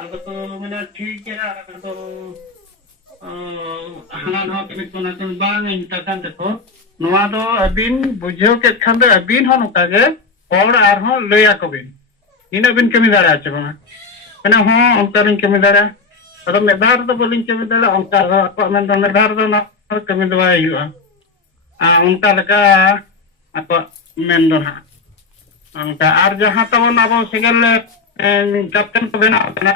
ᱟᱫᱚ ᱠᱚ ᱢᱮᱱᱟ ᱴᱷᱤᱠ ᱜᱮᱭᱟ ᱟᱫᱚ ᱦᱟᱱᱟ ᱱᱚᱣᱟ ᱠᱟᱹᱢᱤ ᱠᱚ ᱚᱱᱟ ᱠᱟᱹᱢᱤ ᱵᱟᱝ ᱤᱧ ᱢᱮᱛᱟᱜ ᱫᱮᱠᱚ ᱱᱚᱣᱟ ᱫᱚ ᱟᱹᱵᱤᱱ ᱵᱩᱡᱷᱟᱹᱣ ᱠᱮᱫ ᱠᱷᱟᱱ ᱫᱚ ᱟᱹᱵᱤᱱ ᱦᱚᱸ ᱱᱚᱝᱠᱟ ᱜᱮ ᱦᱚᱲ ᱟᱨᱦᱚᱸ ᱞᱟᱹᱭ ᱟᱠᱚ ᱵᱤᱱ ᱤᱱᱟᱹᱜ ᱵᱤᱱ ᱠᱟᱹᱢᱤ ᱫᱟᱲᱮᱭᱟᱜᱼᱟ ᱪᱮ ᱵᱟᱝᱟ ᱢᱟᱱᱮ ᱦᱚᱸ ᱚᱱᱠᱟ ᱞᱤᱧ ᱠᱟᱹᱢᱤ ᱫᱟᱲᱮᱭᱟᱜᱼᱟ ᱟᱫᱚ ᱢᱤᱫ ᱫᱷᱟᱣ ᱨᱮᱫᱚ ᱵᱟᱹᱞᱤᱧ ᱠᱟᱹᱢᱤ ᱫᱟᱲᱮᱭᱟᱜᱼᱟ ᱚᱱᱠᱟ ᱟᱠᱚᱣᱟᱜ ᱢᱮᱱᱫᱚ ᱢᱤᱫ ᱫᱷᱟᱣ ᱨᱮᱫᱚ ᱚᱱᱟ ᱠᱟᱹᱢᱤ ᱫᱚ ᱵᱟᱭ ᱦᱩᱭᱩᱜᱼᱟ ᱚᱱᱠᱟ ᱞᱮᱠᱟ ᱟᱠᱚᱣᱟᱜ ᱢᱮᱱ ᱫᱚ ᱱᱟᱦᱟᱜ ᱚᱱᱠᱟ ᱟᱨ ᱡᱟᱦᱟᱸ ᱛᱟᱵᱚᱱ ᱟᱵᱚ ᱥᱮᱸᱜᱮᱞ ᱠᱟᱯᱴᱮᱱ ᱠᱚ ᱵᱮᱱᱟᱣ ᱠᱟᱱᱟ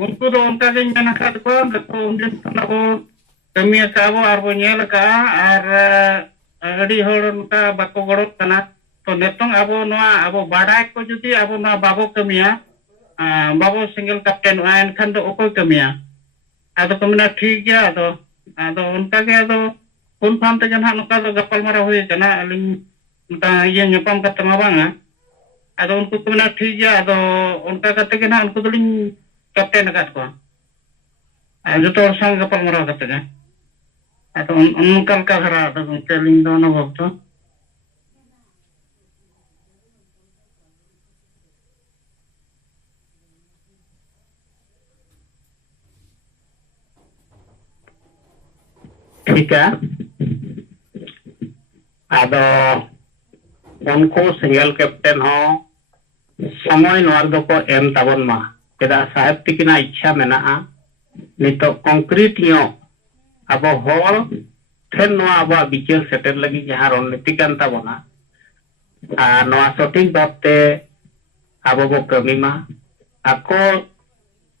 ᱩᱱᱠᱩ ᱫᱚ ᱚᱱᱠᱟ ᱜᱤᱧ ᱢᱮᱱ ᱟᱠᱟᱫ ᱠᱚᱣᱟ ᱩᱱᱫᱤᱱ ᱠᱷᱚᱱ ᱟᱵᱚ ᱠᱟᱹᱢᱤ ᱟᱠᱟᱫ ᱟᱵᱚ ᱟᱨ ᱵᱚ ᱧᱮᱞ ᱟᱠᱟᱫᱼᱟ ᱟᱨ ᱟᱹᱰᱤ ᱦᱚᱲ ᱱᱚᱝᱠᱟ ᱵᱟᱠᱚ ᱜᱚᱲᱚᱜ ᱠᱟᱱᱟ ᱛᱚ ᱱᱤᱛᱚᱝ ᱟᱵᱚ ᱱᱚᱣᱟ ᱟᱵᱚ ᱵᱟᱰᱟᱭ ᱠᱚ ᱡᱩᱫᱤ ᱟᱵᱚ ᱱᱚᱣᱟ ᱵᱟᱵᱚ ᱠᱟᱹᱢᱤᱭᱟ ᱵᱟᱵᱚ ᱥᱮᱸᱜᱮᱞ ᱠᱟᱯᱴᱮᱱᱚᱜᱼᱟ ᱮᱱᱠᱷᱟᱱ ᱫᱚ ᱚᱠᱚᱭ ᱠᱟᱹᱢᱤᱭᱟ ᱟᱫᱚ ᱠᱚ ᱢᱮᱱᱟ ᱴᱷᱤᱠ ᱜᱮᱭᱟ ᱟᱫᱚ ᱚᱱᱠᱟᱜᱮ ᱟᱫᱚ ᱯᱷᱳᱱ ᱯᱷᱟᱱ ᱛᱮᱜᱮ ᱱᱟᱦᱟᱜ ᱱᱚᱝᱠᱟ ᱫᱚ ᱜᱟᱯᱟᱞᱢᱟᱨᱟᱣ ᱦᱩᱭ ᱟᱠᱟᱱᱟ ᱟᱹᱞᱤᱧ ᱱᱚᱝᱠᱟ ᱤᱭᱟᱹ ᱧᱟᱯᱟᱢ ᱠᱟᱛᱮ ᱢᱟ ᱵᱟᱝᱟ ᱟᱫᱚ ᱩᱱᱠᱩ ᱠᱚ ᱢᱮᱱᱟ ᱴᱷᱤᱠ ᱜᱮᱭᱟ ᱟᱫᱚ ᱚᱱᱠᱟ ᱠᱟᱛᱮ ᱜᱮ ᱱᱟᱦᱟᱜ ᱩᱱᱠᱩ ᱫᱚᱞᱤᱧ ᱠᱮᱯᱴᱮᱱ ᱟᱠᱟᱫ ᱠᱚᱣᱟ ᱡᱚᱛᱚ ᱦᱚᱲ ᱥᱟᱶ ᱜᱟᱯᱟᱞᱢᱟᱨᱟᱣ ᱠᱟᱛᱮ ᱜᱮ ᱟᱫᱚ ᱚᱱᱠᱟ ᱞᱮᱠᱟ ᱫᱷᱟᱨᱟ ᱟᱫᱚ ᱜᱚᱢᱠᱮ ᱟᱹᱞᱤᱧ ᱫᱚ ᱚᱱᱩᱵᱷᱚᱵ ᱫᱚ ᱴᱷᱤᱠᱟ ᱟᱫᱚ ᱩᱱᱠᱩ ᱥᱮᱸᱜᱮᱞ ᱠᱮᱯᱴᱮᱱ ᱦᱚᱸ ᱥᱚᱢᱚᱭ ᱱᱚᱣᱟ ᱨᱮᱫᱚ ᱠᱚ ᱮᱢ ᱛᱟᱵᱚᱱ ᱢᱟ ᱪᱮᱫᱟᱜ ᱥᱟᱦᱮᱵ ᱛᱤᱠᱤᱱᱟᱜ ᱤᱪᱪᱷᱟ ᱢᱮᱱᱟᱜᱼᱟ ᱱᱤᱛᱚᱜ ᱠᱚᱝᱠᱨᱤᱴ ᱧᱚᱜ ᱟᱵᱚ ᱦᱚᱲ ᱴᱷᱮᱱ ᱱᱚᱣᱟ ᱟᱵᱚᱣᱟᱜ ᱵᱤᱪᱟᱹᱨ ᱥᱮᱴᱮᱨ ᱞᱟᱹᱜᱤᱫ ᱡᱟᱦᱟᱸ ᱨᱚᱲᱱᱤᱛᱤ ᱠᱟᱱ ᱛᱟᱵᱚᱱᱟ ᱟᱨ ᱱᱚᱣᱟ ᱥᱚᱴᱷᱤᱠ ᱵᱷᱟᱵᱛᱮ ᱟᱵᱚ ᱵᱚ ᱠᱟᱹᱢᱤ ᱢᱟ ᱟᱠᱚ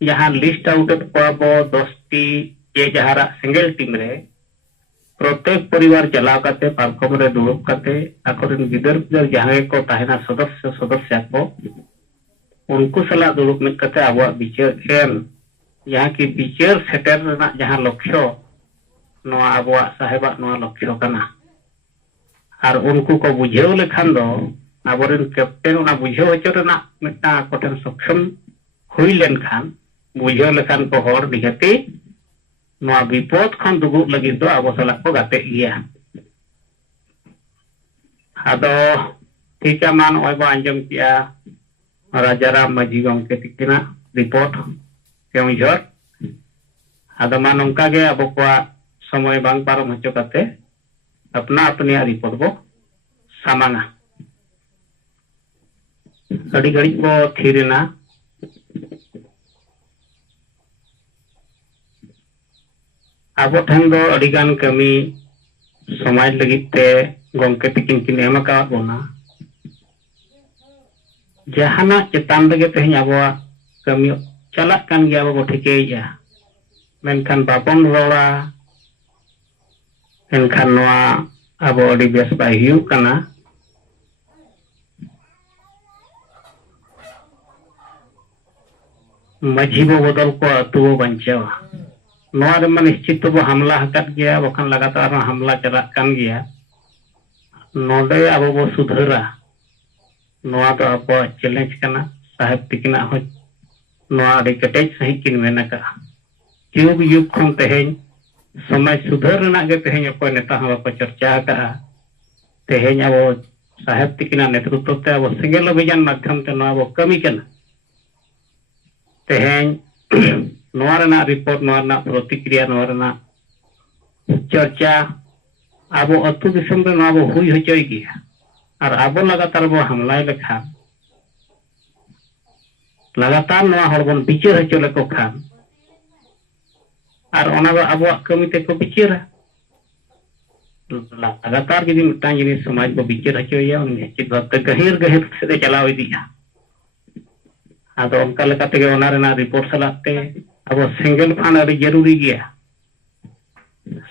ᱡᱟᱦᱟᱸ ᱞᱤᱥᱴ ᱟᱣᱩᱴᱮᱫ ᱠᱚᱣᱟ ᱵᱚ 10ᱴᱤ ᱡᱮ ᱡᱟᱦᱟᱨᱟᱜ ᱥᱮᱸᱜᱮᱞ ᱴᱤᱢ ᱨᱮ ᱯᱨᱚᱛᱮᱠ ᱯᱚরিবার ᱪᱟᱞᱟᱣ ᱠᱟᱛᱮ ᱯᱟᱨᱠᱚᱢ ᱨᱮ ᱫᱩᱲᱩᱵ ᱠᱟᱛᱮ ᱟᱠᱚᱨᱮᱱ ᱜᱤᱫᱟᱹᱨ ᱯᱤᱫᱟᱹᱨ ᱡᱟᱦᱟᱸᱭ ᱠᱚ ᱛᱟᱦᱮᱱᱟ ᱥᱚᱫᱚᱥᱥᱟ ᱠᱚ उनको साला दुड़ुब मिद कते आबो विचार एम जहाँ की विचार सेटर रेना जहाँ लक्ष्य नोआ आबो साहेबा नोआ लक्ष्य कना और उनको को बुझेव लेखान दो आबोरेन कैप्टन उना बुझेव हचो रेना मिदटा आकोटेन सक्षम हुई लेन खान बुझेव लेखान को हर निहति नोआ विपद खन दुगुब लगी दो आबो साला को गाते गिया आदो ठीका मान ओइबो आंजम किया राजाराम माझी गंके तिकिना रिपोर्ट केउझर आदमा नंका गे अब को समय बांग पारम हचो कते अपना अपनी रिपोर्ट बो सामांगा अड़ी घड़ी को थीरेना अब ठन दो अड़ीगान कमी समाज लगिते गंके तिकिन किन एम का बोना जहाना चेतान लगे तेहन अब कमी चला कान गया अब ठिकेया मेनखान बाबन रोड़ा एनखान नोआ अब अड़ी बेस बाय हुयु कना माझी बो बदल को अतु बंचावा नोआ रे मन निश्चित बो हमला हकत गया बखान लगातार हमला चला कान गया नोडे अब बो सुधरा नोआ तो अब चैलेंज कना साहेब तिकिना हो नोआ अड़ी कटेज सही किन मेनका युग युग खन तेहेन समय सुधर रेना गे तेहेन अकोय नेता हम को चर्चा का तेहेन अब साहेब तिकिना नेतृत्व ते अब सिंगल अभियान माध्यम ते नोआ अब कमी कना तेहेन नोआ रेना रिपोर्ट नोआ रेना प्रतिक्रिया नोआ रेना चर्चा अब अतु दिसम रे नोआ अब हुई होचय गया और अब लगातार बो हमला लेखा लगातार नोआ हड़बन बिचार हचो लेको खान और अब कमी ते को बिचारा लगातार जदि मिटान जिनिस समाज को बिचार हचोया निश्चित भावते गहिर गहिर से चलाव इदिया आदो उनका लेका तेगे ओना रेना रिपोर्ट सलाते अब सिंगल फान अड़ी जरूरी गया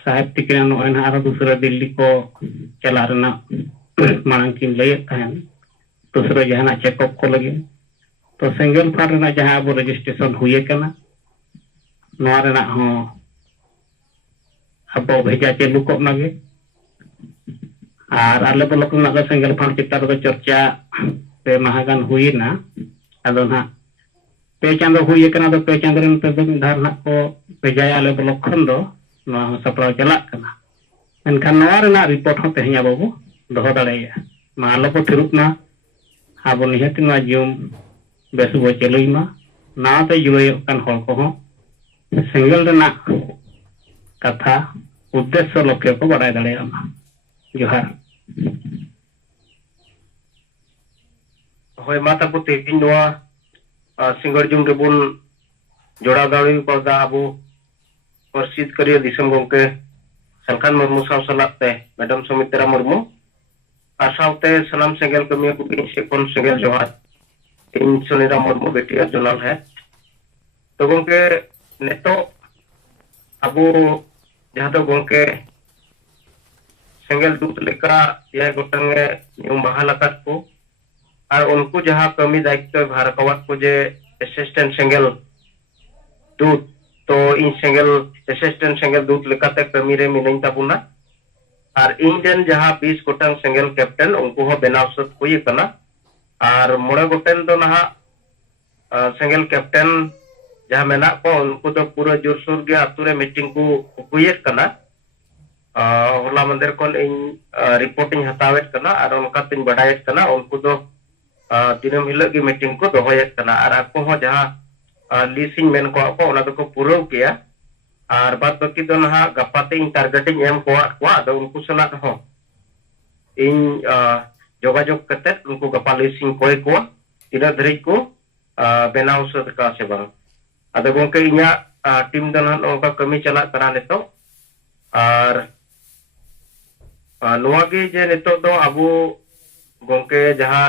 साहेब तिकिना नोय ना आरो दूसरा दिल्ली को चला रेना मांग किन लय तहन दूसरा जहाना चेकअप को लगे तो सिंगल फान रेना जहां अब रजिस्ट्रेशन हुए कना नोआ रेना हो अब भेजा चालू को नगे और आले ब्लॉक ना सिंगल फान चितार को चर्चा पे महागान हुई ना अदो ना पे चांदो हुई कना तो पे चांदरन पे धार ना को भेजाया आले ब्लॉक खन दो नोआ सप्लाव चला कना एनखान नोआ रेना रिपोर्ट हो तेहኛ बाबू दोहो दाड़ेया मा आलो को थिरुप ना आबो निहति मा जियम बेसु बो चलुई मा नाते जुड़ायोग कान हर को सेंगल रेना कथा उद्देश्य लक्ष्य को बड़ाई दाड़ेयामा जोहार होय माता को तेजी नोआ सिंगर जुम के बुन जोड़ा दाड़ी पौधा अबो प्रसिद्ध करिए दिसम गोंके सलखान मुर्मू साव सलाते मैडम सुमित्रा मुर्मू आसावते सलाम सेंगल कमिया को इन से कौन सेंगल जोहार इन सुनीरा मुर्मू बेटिया जोनाल है तो गोंके नेतो अबो जहाँ तो गोंके सेंगल दूत लेका यह गोटंगे न्यूम बहालकत को और उनको जहाँ कमी दायित्व भारकवात को जे असिस्टेंट सेंगल दूत तो इन सेंगल असिस्टेंट सेंगल दूत लेकाते कमी रे मिनाइन ताबुना और इंडियन जहाँ 20 गोटंग सेंगल कैप्टन उनको हो बेनाव सत हुई कना और मोड़े गोटन तो नहा सेंगल कैप्टन जहाँ मेना को उनको तो पूरा जोरसोर के आतुरे मीटिंग को हुई कना होला मंदिर को इन रिपोर्टिंग हतावेट कना और उनका तीन बढ़ाएट कना उनको तो दिनम हिलग की मीटिंग को दोहयत कना और आपको हो जहाँ लीसिंग मेन को ओना तो को पूरा किया और बात बाकी तो नहा गपाते इन टारगेटिंग एम को उनको सला हो इन जोगाजोग कते उनको गपा लीसिंग कोई को तीना धरी को बेनाव सद का से बांग अदो गोंके इnya टीम दन उनका कमी चला करा नेतो और नोआ के जे नेतो तो अबो गोंके जहाँ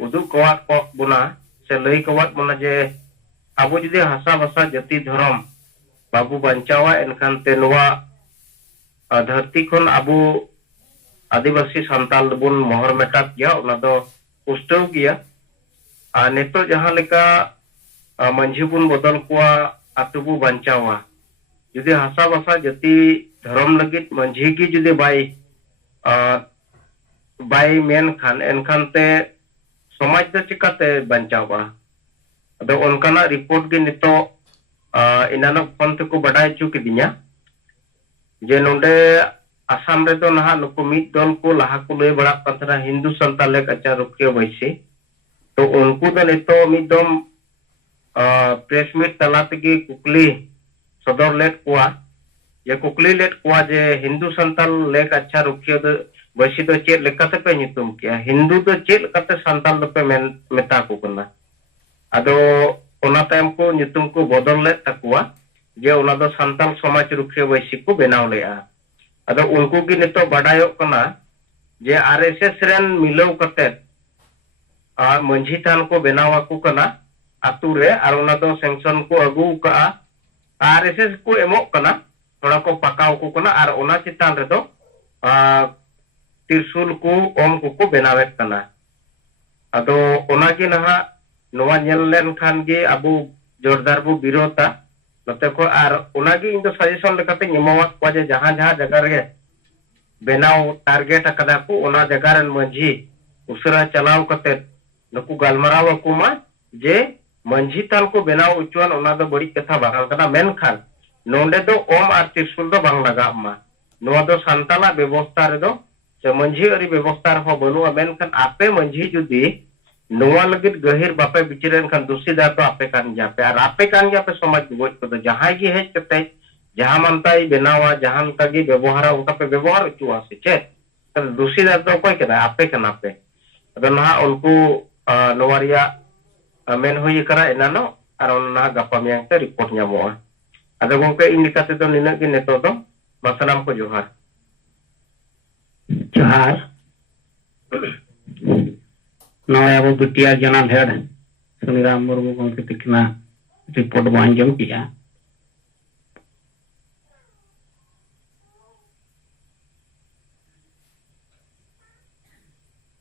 उदुग कवात को बुना से लई कवात बुना जे अबो जुदि हासा भाषा जाति धर्म बाबू बंचावा एनखान ते नोआ धरती खन अबो आदिवासी संताल बुन मोहर मेटात गया उना दो पुष्टव गया आ नेतो जहाँ लेका मंझी बुन बदल कुआ आतुबु बंचावा जुदि हासा भाषा जाति धर्म लगित मंझी की जुदि बाई मेन खान एनखान ते समाज तो चिकाते बंचावा अदो उनकाना रिपोर्ट के नितो इनाना फोन को बढ़ाई चुकी दिया जे नोंडे आसाम रे तो नहा नुको मिद दल को लाहा को ले बड़ा पथरा हिंदू संताल कच्चा रुकियो वैसे तो उनको तो नितो मिदम प्रेस मीट तलाते की कुकली सदर लेट कुआ ये कुकली लेट कुआ जे हिंदू संताल लेक अच्छा रुकियो तो वैसे तो चेत लेकाते पे नितुम किया हिंदू तो चेत लेकाते संताल तो पे मेता को कना अदो ओना टाइम को नितुम को बदल ले तकुआ जे ओना दो संताल समाज रुकियो वैसे को बनाव लेआ अदो उनको की नितो बढ़ायो कना जे आरएसएस रेन मिलव कते मंझी थान को बनावा को कना आतु रे और ओना दो सेंक्शन को अगु का आरएसएस को एमो कना थोड़ा को पकाव को कना और ओना चितान रे दो तिरसुल को ओम को बनावेत कना अदो ओना की नहा नोवा नेल लेन खान गे अबु जोरदार बु विरोधा नते को और ओना की इंदो सजेशन लेकाते निमवात को जे जहां जहां जगह रे बेनाव टारगेट अकदा को ओना जगह रन मंझी उसरा चलाव कते नुकु गालमराव को मा जे मंझी ताल को बेनाव उचुआन ओना दो बड़ी कथा बांग कना मेन खान नोंडे दो ओम और तिरसुल दो बांग लगा मा नोवा दो संताला व्यवस्था रे दो मंझी अरी व्यवस्था रहो बनुआ मेनखान आपे मंझी जुदी नोआ लगित गहिर बापे बिचरेन खान दूसरीदार तो आपे कान जापे और आपे कान जापे समाज गोज को जहां गी हेज कते जहां मनताई बेनावा जहां तगी व्यवहार उनका पे व्यवहार उचुआ से चे तो दूसरीदार तो कोई कना आपे कना पे अदो ना उनको नोवारिया मेन होई करा एनानो और ना गपा मियां ते रिपोर्ट न्यामोआ अदो गोंके इन निकाते तो निना की नेतो तो मसनाम को जोहार जोहार नया वो बिटिया जनरल हेड सुनीराम मुर्मू गोंके तिकना रिपोर्ट बांग जम किया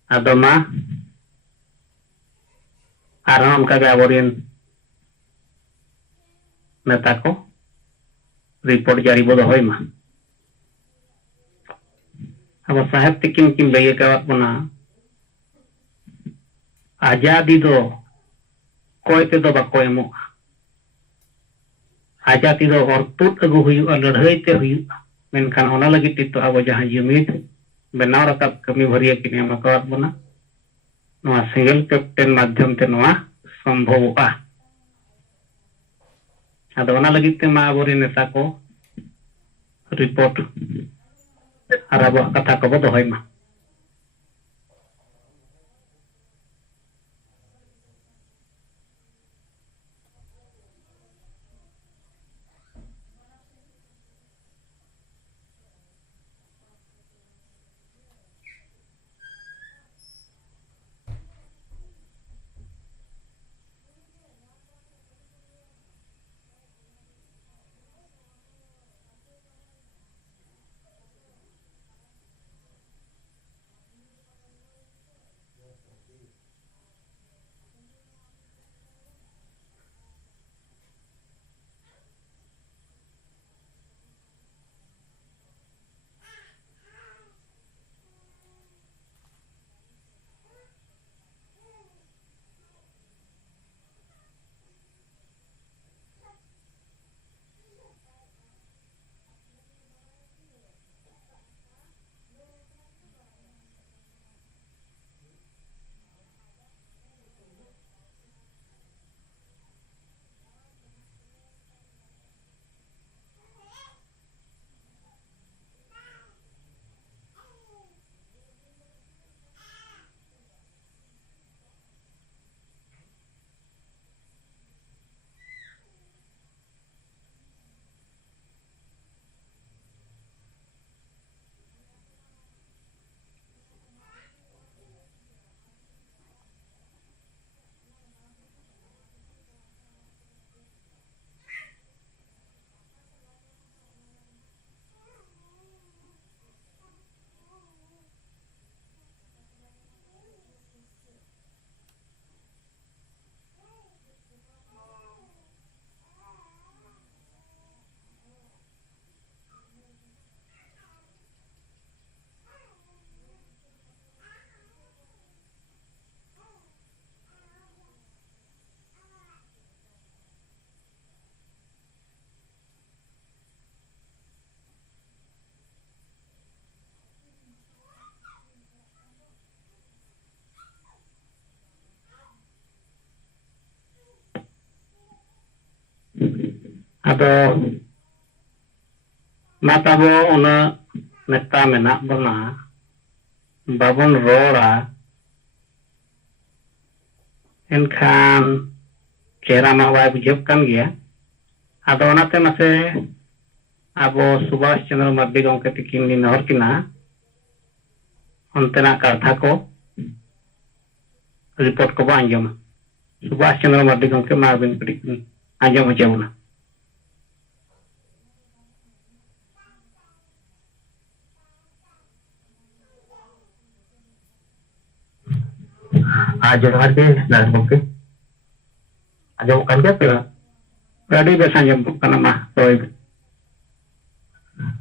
अदमा आराम का गावरियन नेता को रिपोर्ट जारी बोलो होय मा अब साहेब तिकिन किन लय का बना आजादी दो कोई ते दो बाको एमो आजादी दो और तुत अगु हुई लड़ाई ते हुई मेनखान ओना लगी तो अब जहां जुमिद बनाव रकब कमी भरिया किन एम का बना नवा सिंगल कैप्टन माध्यम ते नवा संभव ᱟᱫᱚ ᱚᱱᱟ ᱞᱟᱹᱜᱤᱫ ᱛᱮ ᱢᱟ ᱟᱵᱚᱨᱮᱱ ᱱᱮᱛᱟ ᱠᱚ ᱨᱤᱯᱳर्ट ᱟᱨ ᱟᱵᱚᱣᱟᱜ ᱠᱟᱛᱷᱟ ᱠᱚᱵᱚ ᱫᱚᱦᱚᱭ ᱢᱟ। ᱟᱫᱚ ᱢᱟ ᱛᱟᱵᱚ ᱩᱱᱟᱹᱜ ᱱᱮᱛᱟ ᱢᱮᱱᱟᱜ ᱵᱚᱱᱟ ᱵᱟᱵᱚᱱ ᱨᱚᱲᱟ ᱮᱱᱠᱷᱟᱱ ᱪᱮᱦᱨᱟ ᱢᱟ ᱵᱟᱭ ᱵᱩᱡᱷᱟᱹᱜ ᱠᱟᱱ ᱜᱮᱭᱟ। ᱟᱫᱚ ᱚᱱᱟᱛᱮ ᱢᱟᱥᱮ ᱟᱵᱚ ᱥᱩᱵᱷᱟᱥ ᱪᱚᱱद्ᱨᱚ ᱢᱟᱨᱰᱤ ᱜᱚᱢᱠᱮ ᱛᱤᱠᱤᱱ ᱞᱤᱧ ᱱᱮᱦᱚᱨ ᱠᱤᱱᱟ ᱚᱱᱛᱮᱱᱟᱜ ᱠᱟᱛᱷᱟ ᱠᱚ ᱨᱤᱯᱳर्ट ᱠᱚᱵᱚ ᱟᱸᱡᱚᱢᱟ। ᱥᱩᱵᱷᱟᱥ ᱪᱚᱱद्ᱨᱚ ᱢᱟᱨᱰᱤ ᱜᱚᱢᱠᱮ ᱢᱟ ᱟᱹᱵᱤᱱ ᱠᱟᱹᱴᱤᱡ ᱟᱸᱡᱚᱢ ᱦᱚᱪᱚ ᱵᱚᱱᱟ। जोहार के नारायण गमके आजमक kan gak ya ᱟᱹᱰᱤ ᱵᱮᱥ ᱟᱸᱡᱚᱢᱚᱜ ᱠᱟᱱᱟ ᱢᱟ ᱫᱚᱦᱚᱭ ᱵᱤᱱ।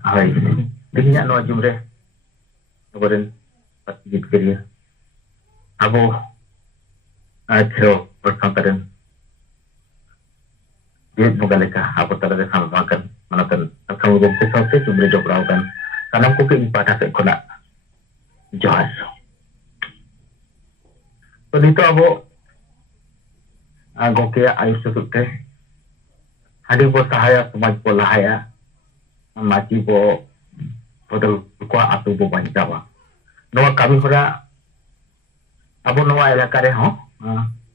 hai ᱛᱮᱦᱮᱧᱟᱜ ᱱᱚᱣᱟ ᱡᱩᱢ ᱨᱮ ᱟᱵᱚᱨᱮᱱ ᱯᱟᱹᱨᱥᱤ ᱡᱤᱛᱠᱟᱹᱨᱤᱭᱟᱹ ᱟᱵᱚ ᱠᱷᱮᱨᱣᱟᱲ ᱥᱟᱶᱛᱟ ᱨᱮᱱ ᱡᱮᱜᱮᱫ ᱵᱚᱸᱜᱟ ᱞᱮᱠᱟ ᱟᱵᱚ ᱛᱟᱞᱟᱨᱮ ᱥᱟᱢᱟᱝ ᱟᱠᱟᱱ ᱢᱟᱱᱚᱛᱟᱱ ᱟᱞᱠᱷᱟᱢ ᱜᱚᱢᱠᱮ ᱥᱟᱶᱛᱮ ᱡᱩᱢ ᱨᱮ ᱡᱚᱯᱲᱟᱣ ᱟᱠᱟᱱ ᱥᱟᱱᱟᱢ ᱠᱚᱜᱮ ᱤᱧ ᱯᱟᱦᱴᱟ ᱥᱮᱫ ᱠᱷᱚᱱᱟᱜ ᱡᱚᱦᱟᱨ। तो नितो अब गोके आयुष सुते हाड़ी बो सहाया समाज बो लहाया माची बो बदल को आतु बो बंचावा नवा कामी होरा अब नवा इलाका रे हो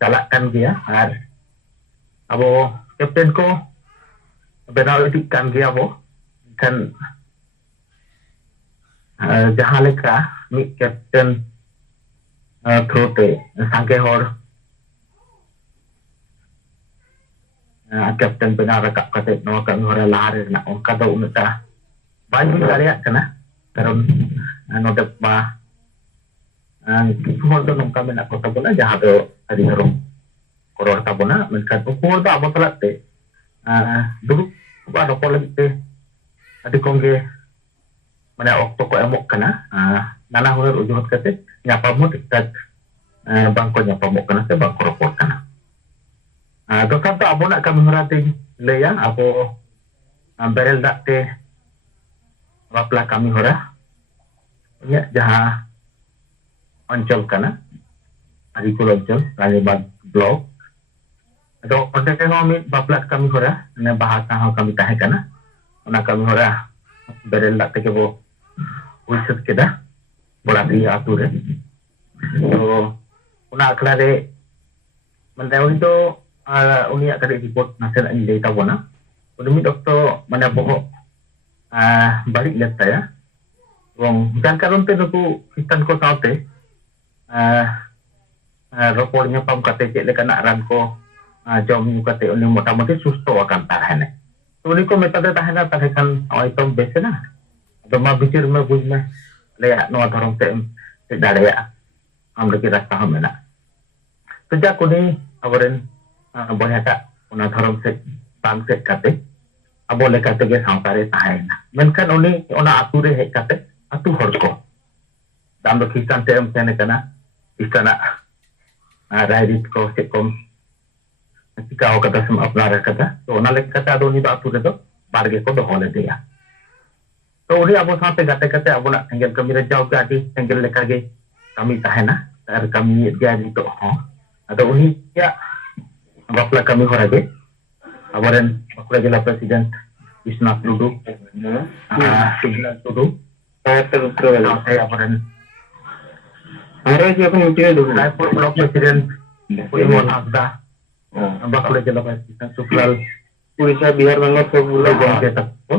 चला कान गया और अब कैप्टन को बनाव इदी कान गया बो kan जहां लेका मी कैप्टन थ्रोते संगे हर कैप्टन बना रखा कते नवा कमी हरा लारे ना उनका दो उनका बाई हुई दाड़िया कना कारण नोटे बा किछु हर दो नोंका मेना कोता बोला जहां दो अदि धरम करor ताबोना मेनखान उनको हर दो आबो तलाते दुरुप बा रोपो लगिते अदि कोंगे माने ऑक्टो को एमोक कना नाना हुनर उजुहत कते ᱧᱟᱯᱟᱢ ᱴᱷᱤᱠ bangko nyapamok kana se bangko report kana dokar to abona kami horate leya abo berel dakte bapla kami hora nya jaha oncol kana Arikul Oncol Ranibag blog ᱟᱫᱚ ᱚᱸᱰᱮ ᱦᱚᱸ ᱢᱤᱫ ᱵᱟᱯᱞᱟ ᱠᱟᱹᱢᱤ ᱦᱚᱨᱟ ᱵᱟᱦᱟ ᱥᱟᱶ ᱦᱚᱸ ᱠᱟᱹᱢᱤ ᱛᱟᱦᱮᱸ ᱠᱟᱱᱟ ᱚᱱᱟ ᱠᱟᱹᱢᱤ ᱦᱚᱨᱟ ᱵᱮᱨᱮᱞ ᱫᱟᱜ ᱛᱮᱜᱮ ᱵᱚ ᱦᱩᱭ ᱥᱟᱹᱛ ᱠᱮᱫᱟ ᱵᱚᱲᱟᱛᱤᱭᱟᱹ ᱟᱛᱳ ᱨᱮ ᱛᱚ ᱚᱱᱟ ᱟᱠᱷᱲᱟ ᱨᱮ ᱢᱟᱱᱮ ᱩᱱᱤ ᱫᱚ ᱩᱱᱤᱭᱟᱜ ᱠᱟᱹᱴᱤᱡ ᱨᱤᱯᱳর্ᱴ ᱱᱟᱥᱮᱱᱟᱜ ᱤᱧ ᱞᱟᱹᱭ ᱛᱟᱵᱚᱱᱟ ᱩᱱᱤ ᱢᱤᱫ ᱚᱠᱛᱚ ᱢᱟᱱᱮ ᱵᱚᱦᱚᱜ ᱵᱟᱹᱲᱤᱡ ᱞᱮᱱ ᱛᱟᱭᱟ এবং যার কারণে নুকু খ্রিস্টান ᱠᱚ ᱥᱟᱶᱛᱮ ᱨᱚᱯᱚᱲ ᱧᱟᱯᱟᱢ ᱠᱟᱛᱮ ᱪᱮᱫ ᱞᱮᱠᱟᱱᱟᱜ ᱨᱟᱱ ᱠᱚ ᱡᱚᱢ ᱧᱩ ᱠᱟᱛᱮ ᱩᱱᱤ ᱢᱚᱴᱟᱢᱩᱴᱤ ᱥᱩᱥᱛᱷᱚ ᱟᱠᱟᱱ ᱛᱟᱦᱮᱱᱟ ᱩᱱᱤ ᱠᱚ ᱢᱮᱛᱟᱫᱮ ᱛᱟᱦᱮᱱᱟ ᱛᱟᱦᱞᱮ ᱠᱷᱟᱱ ᱱᱚᱜᱼᱚᱭ ᱛᱚᱢ ᱵᱮᱥᱮᱱᱟ ᱟᱫᱚ ᱢᱟ ᱵᱤᱪᱟᱹᱨ ᱢᱮ ᱵᱩᱡᱽ ᱢᱮ ᱟᱞᱮᱭᱟᱜ ᱱᱚᱣᱟ ᱫᱷᱚᱨᱚᱢ ᱥᱮᱫ ᱮᱢ ᱦᱮᱡ ᱫᱟᱲᱮᱭᱟᱜᱼᱟ ᱟᱢ ᱞᱟᱹᱜᱤᱫ ᱨᱟᱥᱛᱟ ᱦᱚᱸ ᱢᱮᱱᱟᱜᱼᱟ ᱛᱚ ᱡᱟᱠ ᱩᱱᱤ ᱟᱵᱚᱨᱮᱱ ᱵᱚᱭᱦᱟᱴᱟᱜ ᱚᱱᱟ ᱫᱷᱚᱨᱚᱢ ᱥᱮᱫ ᱵᱟᱝ ᱥᱮᱫ ᱠᱟᱛᱮ ᱟᱵᱚ ᱞᱮᱠᱟ ᱛᱮᱜᱮ ᱥᱟᱶᱛᱟ ᱨᱮ ᱛᱟᱦᱮᱸᱭᱮᱱᱟ ᱢᱮᱱᱠᱷᱟᱱ ᱩᱱᱤ ᱚᱱᱟ ᱟᱛᱳ ᱨᱮ ᱦᱮᱡ ᱠᱟᱛᱮ ᱟᱛᱳ ᱦᱚᱲ ᱠᱚ ᱟᱢ ᱫᱚ ᱠᱷristian ᱥᱮᱫ ᱮᱢ ᱥᱮᱱ ᱟᱠᱟᱱᱟ ᱠᱷristianᱟᱜ ᱨᱟᱭᱨᱤᱛ ᱠᱚ ᱪᱮᱫ ᱠᱚᱢ ᱪᱤᱠᱟᱹᱣ ᱠᱟᱫᱟ ᱥᱮᱢ ᱟᱯᱱᱟᱨ ᱟᱠᱟᱫᱟ ᱛᱚ ᱚᱱᱟ ᱞᱮᱠᱟᱛᱮ ᱟᱫᱚ ᱩᱱᱤ ᱫᱚ ᱟᱛᱳ ᱨᱮᱫᱚ ᱵᱟᱨᱜᱮ ᱠᱚ ᱫᱚᱦᱚ ᱞᱮᱫᱮᱭᱟ ᱛᱚ ᱩᱱᱤ ᱟᱵᱚ ᱥᱟᱶᱛᱮ ᱜᱟᱛᱮ ᱠᱟᱛᱮ ᱟᱵᱚᱱᱟᱜ ᱥᱮᱸᱜᱮᱞ ᱠᱟᱹᱢᱤ ᱨᱮ ᱡᱟᱣᱜᱮ ᱟᱹᱰᱤ ᱥᱮᱸᱜᱮᱞ ᱞᱮᱠᱟᱜᱮ ᱠᱟᱹᱢᱤ ᱛᱟᱦᱮᱱᱟ ᱟᱨ ᱠᱟᱹᱢᱤᱭᱮᱫ ᱜᱮᱭᱟ ᱱᱤᱛᱚᱜ ᱦᱚᱸ ᱟᱫᱚ ᱩᱱᱤᱭᱟᱜ ᱵᱟᱯᱞᱟ ᱠᱟᱹᱢᱤ ᱦᱚᱨᱟ ᱜᱮ ᱟᱵᱚᱨᱮᱱ ᱵᱟᱸᱠᱩᱲᱟ ᱡᱮᱞᱟ ᱯᱨᱮᱥᱤᱰᱮন্ট ᱵᱤᱥᱱᱟᱛᱷ ᱴᱩᱰᱩ ᱥᱤᱵᱱᱟᱛ ᱴᱩᱰᱩ ᱥᱟᱶᱛᱮ ᱟᱵᱚᱨᱮন রায়পুর ব্লক প্রেসিডেন্ট পরিমল হাঁসদা বাঁকুড়া জেলা প্রেসিডেন্ট সুফলাল উড়িষ্যা বিহার বাংলা সবগুলো গমকে থাকবো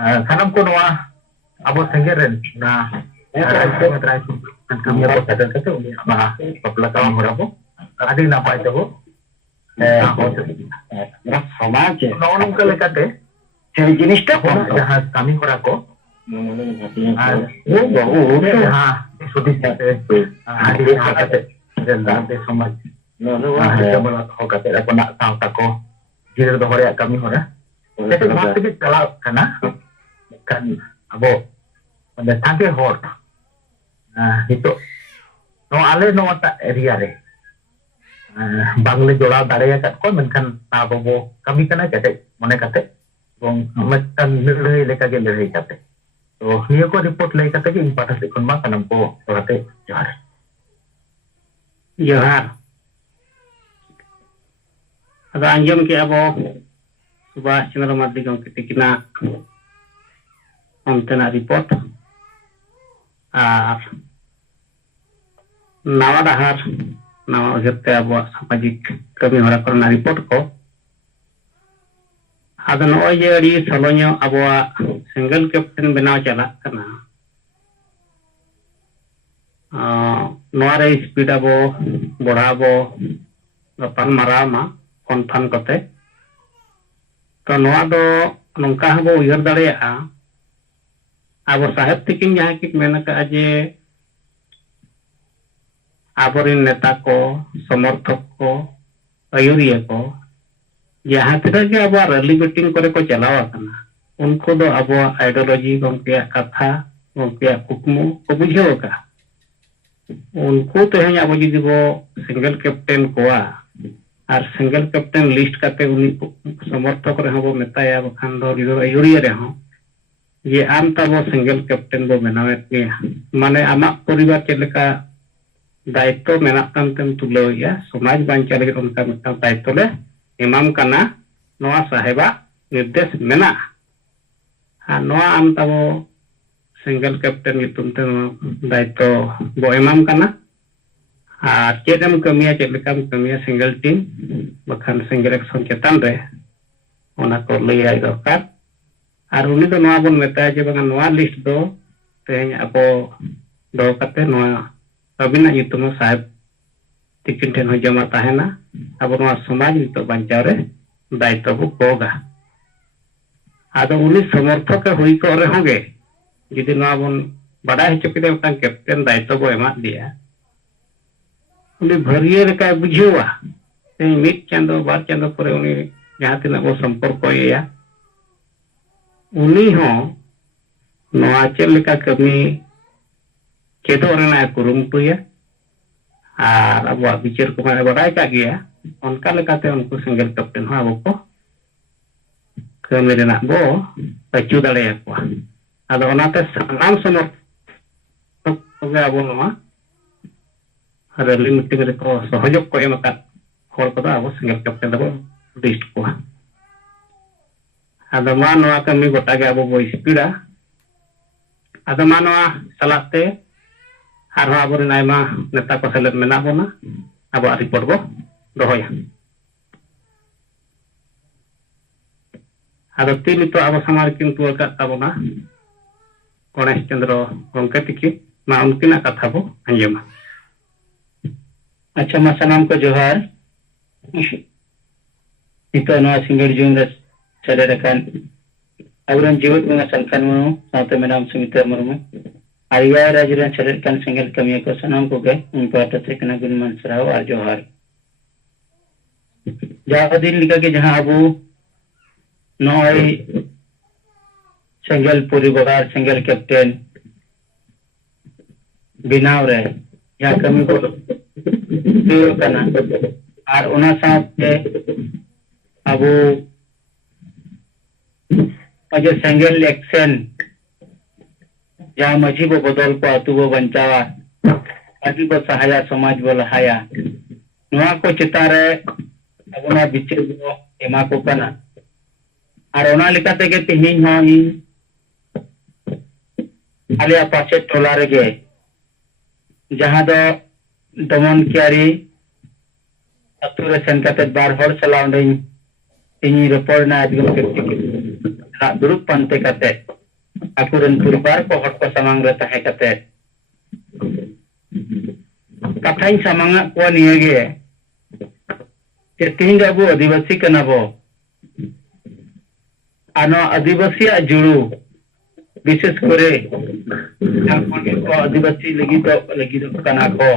Sanam ko noa abo sengel ren na Raipur kami abo sadar kate uni ma bapla kami hora bo adi napai tabo সমাজ নৌনকা লেখাতে সেই জিনিসটা যাহা kami hora ko আর হ্যাঁ সুদীপ সাথে আদি হাতে রেলদাতে সমাজ হো কাতে আপনা সাউতা ko জিরে দহ ᱨᱮᱭᱟᱜ kami hora ᱡᱮᱛᱮ ᱵᱷᱟᱜ ᱛᱮᱜᱮ ᱪᱟᱞᱟᱣ ᱠᱟᱱᱟ kan abo ᱢᱟᱱᱮ ᱥᱟᱸᱜᱮ ᱦᱚᱲ ᱱᱤᱛᱚᱜ ᱱᱚᱣᱟ ᱟᱞᱮ ᱱᱚᱣᱟᱴᱟᱜ ᱮᱨᱤᱭᱟ ᱨᱮ ᱵᱟᱝᱞᱮ ᱡᱚᱲᱟᱣ ᱫᱟᱲᱮᱭᱟᱠᱟᱫ ᱠᱚᱣᱟ ᱢᱮᱱᱠᱷᱟᱱ ᱟᱵᱚ ᱵᱚ ᱠᱟᱹᱢᱤ ᱠᱟᱱᱟ ᱠᱮᱴᱮᱡ ᱢᱚᱱᱮ ᱠᱟᱛᱮ এবং ᱢᱤᱫᱴᱟᱝ ᱞᱟᱹᱲᱦᱟᱹᱭ ᱞᱮᱠᱟᱜᱮ ᱞᱟᱹᱲᱦᱟᱹᱭ ᱠᱟᱛᱮ ᱛᱚ ᱱᱤᱭᱟᱹ ᱠᱚ ᱨᱤᱯᱳর্ᱴ ᱞᱟᱹᱭ ᱠᱟᱛᱮ ᱜᱮ ᱤᱧ ᱯᱟᱦᱴᱟ ᱥᱮᱫ ᱠᱷᱚᱱ ᱢᱟ ᱥᱟᱱᱟᱢ ᱠᱚ ᱫᱚᱲᱟᱛᱮ ᱡᱚᱦᱟᱨ ᱡᱚᱦᱟᱨ ᱟᱫᱚ ᱟᱸᱡᱚᱢ ᱠᱮᱜᱼᱟ ᱵᱚ ᱥᱩᱵᱷᱟᱥ ᱪᱚᱱᱫᱨᱚ ᱢᱟᱨᱰᱤ ᱜᱚᱢᱠᱮ ᱛᱟᱹᱠᱤᱱᱟᱜ ᱚᱱᱛᱮᱱᱟᱜ ᱨᱤᱯᱳর্ᱴ ᱟᱨ ᱱᱟᱣᱟ ᱰᱟᱦᱟᱨ ᱱᱟᱣᱟ ᱩᱭᱦᱟᱹᱨᱛᱮ ᱟᱵᱚᱣᱟᱜ ᱥᱟᱢᱟᱡᱤᱠ ᱠᱟᱹᱢᱤ ᱦᱚᱨᱟ ᱠᱚᱨᱮᱱᱟᱜ ᱨᱤᱯᱳর্ᱴ ᱠᱚ ᱟᱫᱚ ᱱᱚᱜᱼᱚᱭ ᱡᱮ ᱟᱹᱰᱤ ᱥᱚᱞᱚ ᱧᱚᱜ ᱟᱵᱚᱣᱟᱜ ᱥᱤᱝᱜᱮᱞ ᱠᱮᱯᱴᱮᱱ ᱵᱮᱱᱟᱣ ᱪᱟᱞᱟᱜ ᱠᱟᱱᱟ ᱱᱚᱣᱟ ᱨᱮ ᱥᱯᱤᱰ ᱟᱵᱚ ᱵᱚᱲᱦᱟᱣ ᱵᱚ ᱜᱟᱯᱟᱞ ᱢᱟᱨᱟᱣ ᱢᱟ ᱯᱷᱳᱱ ᱯᱷᱟᱱ ᱠᱚᱛᱮ ᱛᱚ ᱱᱚᱣᱟ ᱫᱚ ᱱᱚᱝᱠᱟ ᱦᱚᱸᱵᱚ ᱩᱭᱦᱟᱹᱨ ᱫᱟᱲᱮᱭᱟᱜᱼᱟ ᱟᱵᱚ ᱥᱟᱦᱮᱵ ᱛᱤᱠᱤᱱ ᱡᱟᱦᱟᱸ ᱠᱤᱱ ᱢᱮᱱ ᱟᱠᱟᱫᱼᱟ ᱡᱮ ᱟᱵᱚᱨᱮᱱ ᱱᱮᱛᱟ ᱠᱚ ᱥᱚᱢᱚᱨᱛᱷᱚᱠ ᱠᱚ ᱟᱹᱭᱩᱨᱤᱭᱟᱹ ᱠᱚ ᱡᱟᱦᱟᱸ ᱛᱤᱱᱟᱹᱜ ᱜᱮ ᱟᱵᱚᱣᱟᱜ ᱨᱮᱞᱤ ᱢᱤᱴᱤᱝ ᱠᱚᱨᱮ ᱠᱚ ᱪᱟᱞᱟᱣ ᱟᱠᱟᱱᱟ ᱩᱱᱠᱩ ᱫᱚ ᱟᱵᱚᱣᱟᱜ ᱟᱭᱰᱤयोᱞᱚᱡᱤ ᱜᱚᱢᱠᱮᱭᱟᱜ ᱠᱟᱛᱷᱟ ᱜᱚᱢᱠᱮᱭᱟᱜ ᱠᱩᱠᱢᱩ ᱠᱚ ᱵᱩᱡᱷᱟᱹᱣ ᱟᱠᱟᱫᱼᱟ उनको तेहन अब जुदी वो सिंगल कैप्टन कोआ और सिंगल कैप्टन लिस्ट करते उनी समर्थक रे वो मेताया बखान दो यूरिया रे हो ये आम तब सिंगल कैप्टन बो बनावेत के माने आमा परिवार चलेका दायित्व मेना कांतम तुलैया समाज बांचा लगे उनका मिता दायित्व ले इमाम कना नोआ साहेबा निर्देश मेना आ नोआ आम तब सिंगल कैप्टन तुमते दायित्व बो इमाम कना और चेदम कमिया चेदम कमिया सिंगल टीम बखान सिंगल एक्शन चेतन रे ओना को लई आइ दरकार और उनी दो नोआ बन मेता जे बगा नोआ लिस्ट दो तेज अबो दो कते नोआ अबिना युतुम साहेब तिकिन ठेन हो जमा ताहेना अब नोआ समाज नितो बांचा रे दायित्व बो गोगा आदो उनी समर्थक हुई को रे होगे जुदी नोआ बन बड़ा हिचुकिदे उतां कैप्टन दायित्व बो एमा दिया उनी भरिये रे का बुझेवा ते मिट चंदो बार चंदो परे उनी जहां तिना बो संपर्क या उनी हो नोआ चेलेका कमी चेदो रेना कुरुमटुया और अब विचार को माने बड़ाई का गया उनका लेकाते उनको सिंगल कैप्टन हो अब को कमी रेना बो अचु दाड़े को आदो ओनाते सानाम समर्थक अब नोआ रैली मीटिंग रे को सहयोग को एम का hor ko da abo single captain da list ko ada ma noa kami gota ge abo bo spira ada ma noa salate arho abo ren aima neta ko selet mena bona abo report bo dohoya ada tim itu abo samar kintu ka tabona Ganesh Chandra gongke tiki ma unkina katha bo anjema अच्छा मा सनाम को जोहार ito no single jung res sadarakan awran jiwat mga sankan mo saute menam sumita murmu ariya rajuran sadarakan single kami ko sanam ko ge unpata se kana gun man sarao ar johar jahadin lika ke jahan abu noi single puribar single captain binaw re ya kami ko kana ar ona saate abu aja single action jahang maji bo bodol ko atu bo bancawa ati bo sahaya samaj bo lahaya noa ko chitare abuna bichir bo ema ko kana ar ona likate ge tihin hoi alia pache tola rege jaha do domon kiari ature sen kate bar hor salaunding ini report na adgum kepti la durup pante kate akuren purbar ko hot ko samang re tahe kate kathain samanga ko niege ke tihin abu adivasi kana bo ano adivasi ajuru বিশেষ করে আদিবাসী লगी কানা ko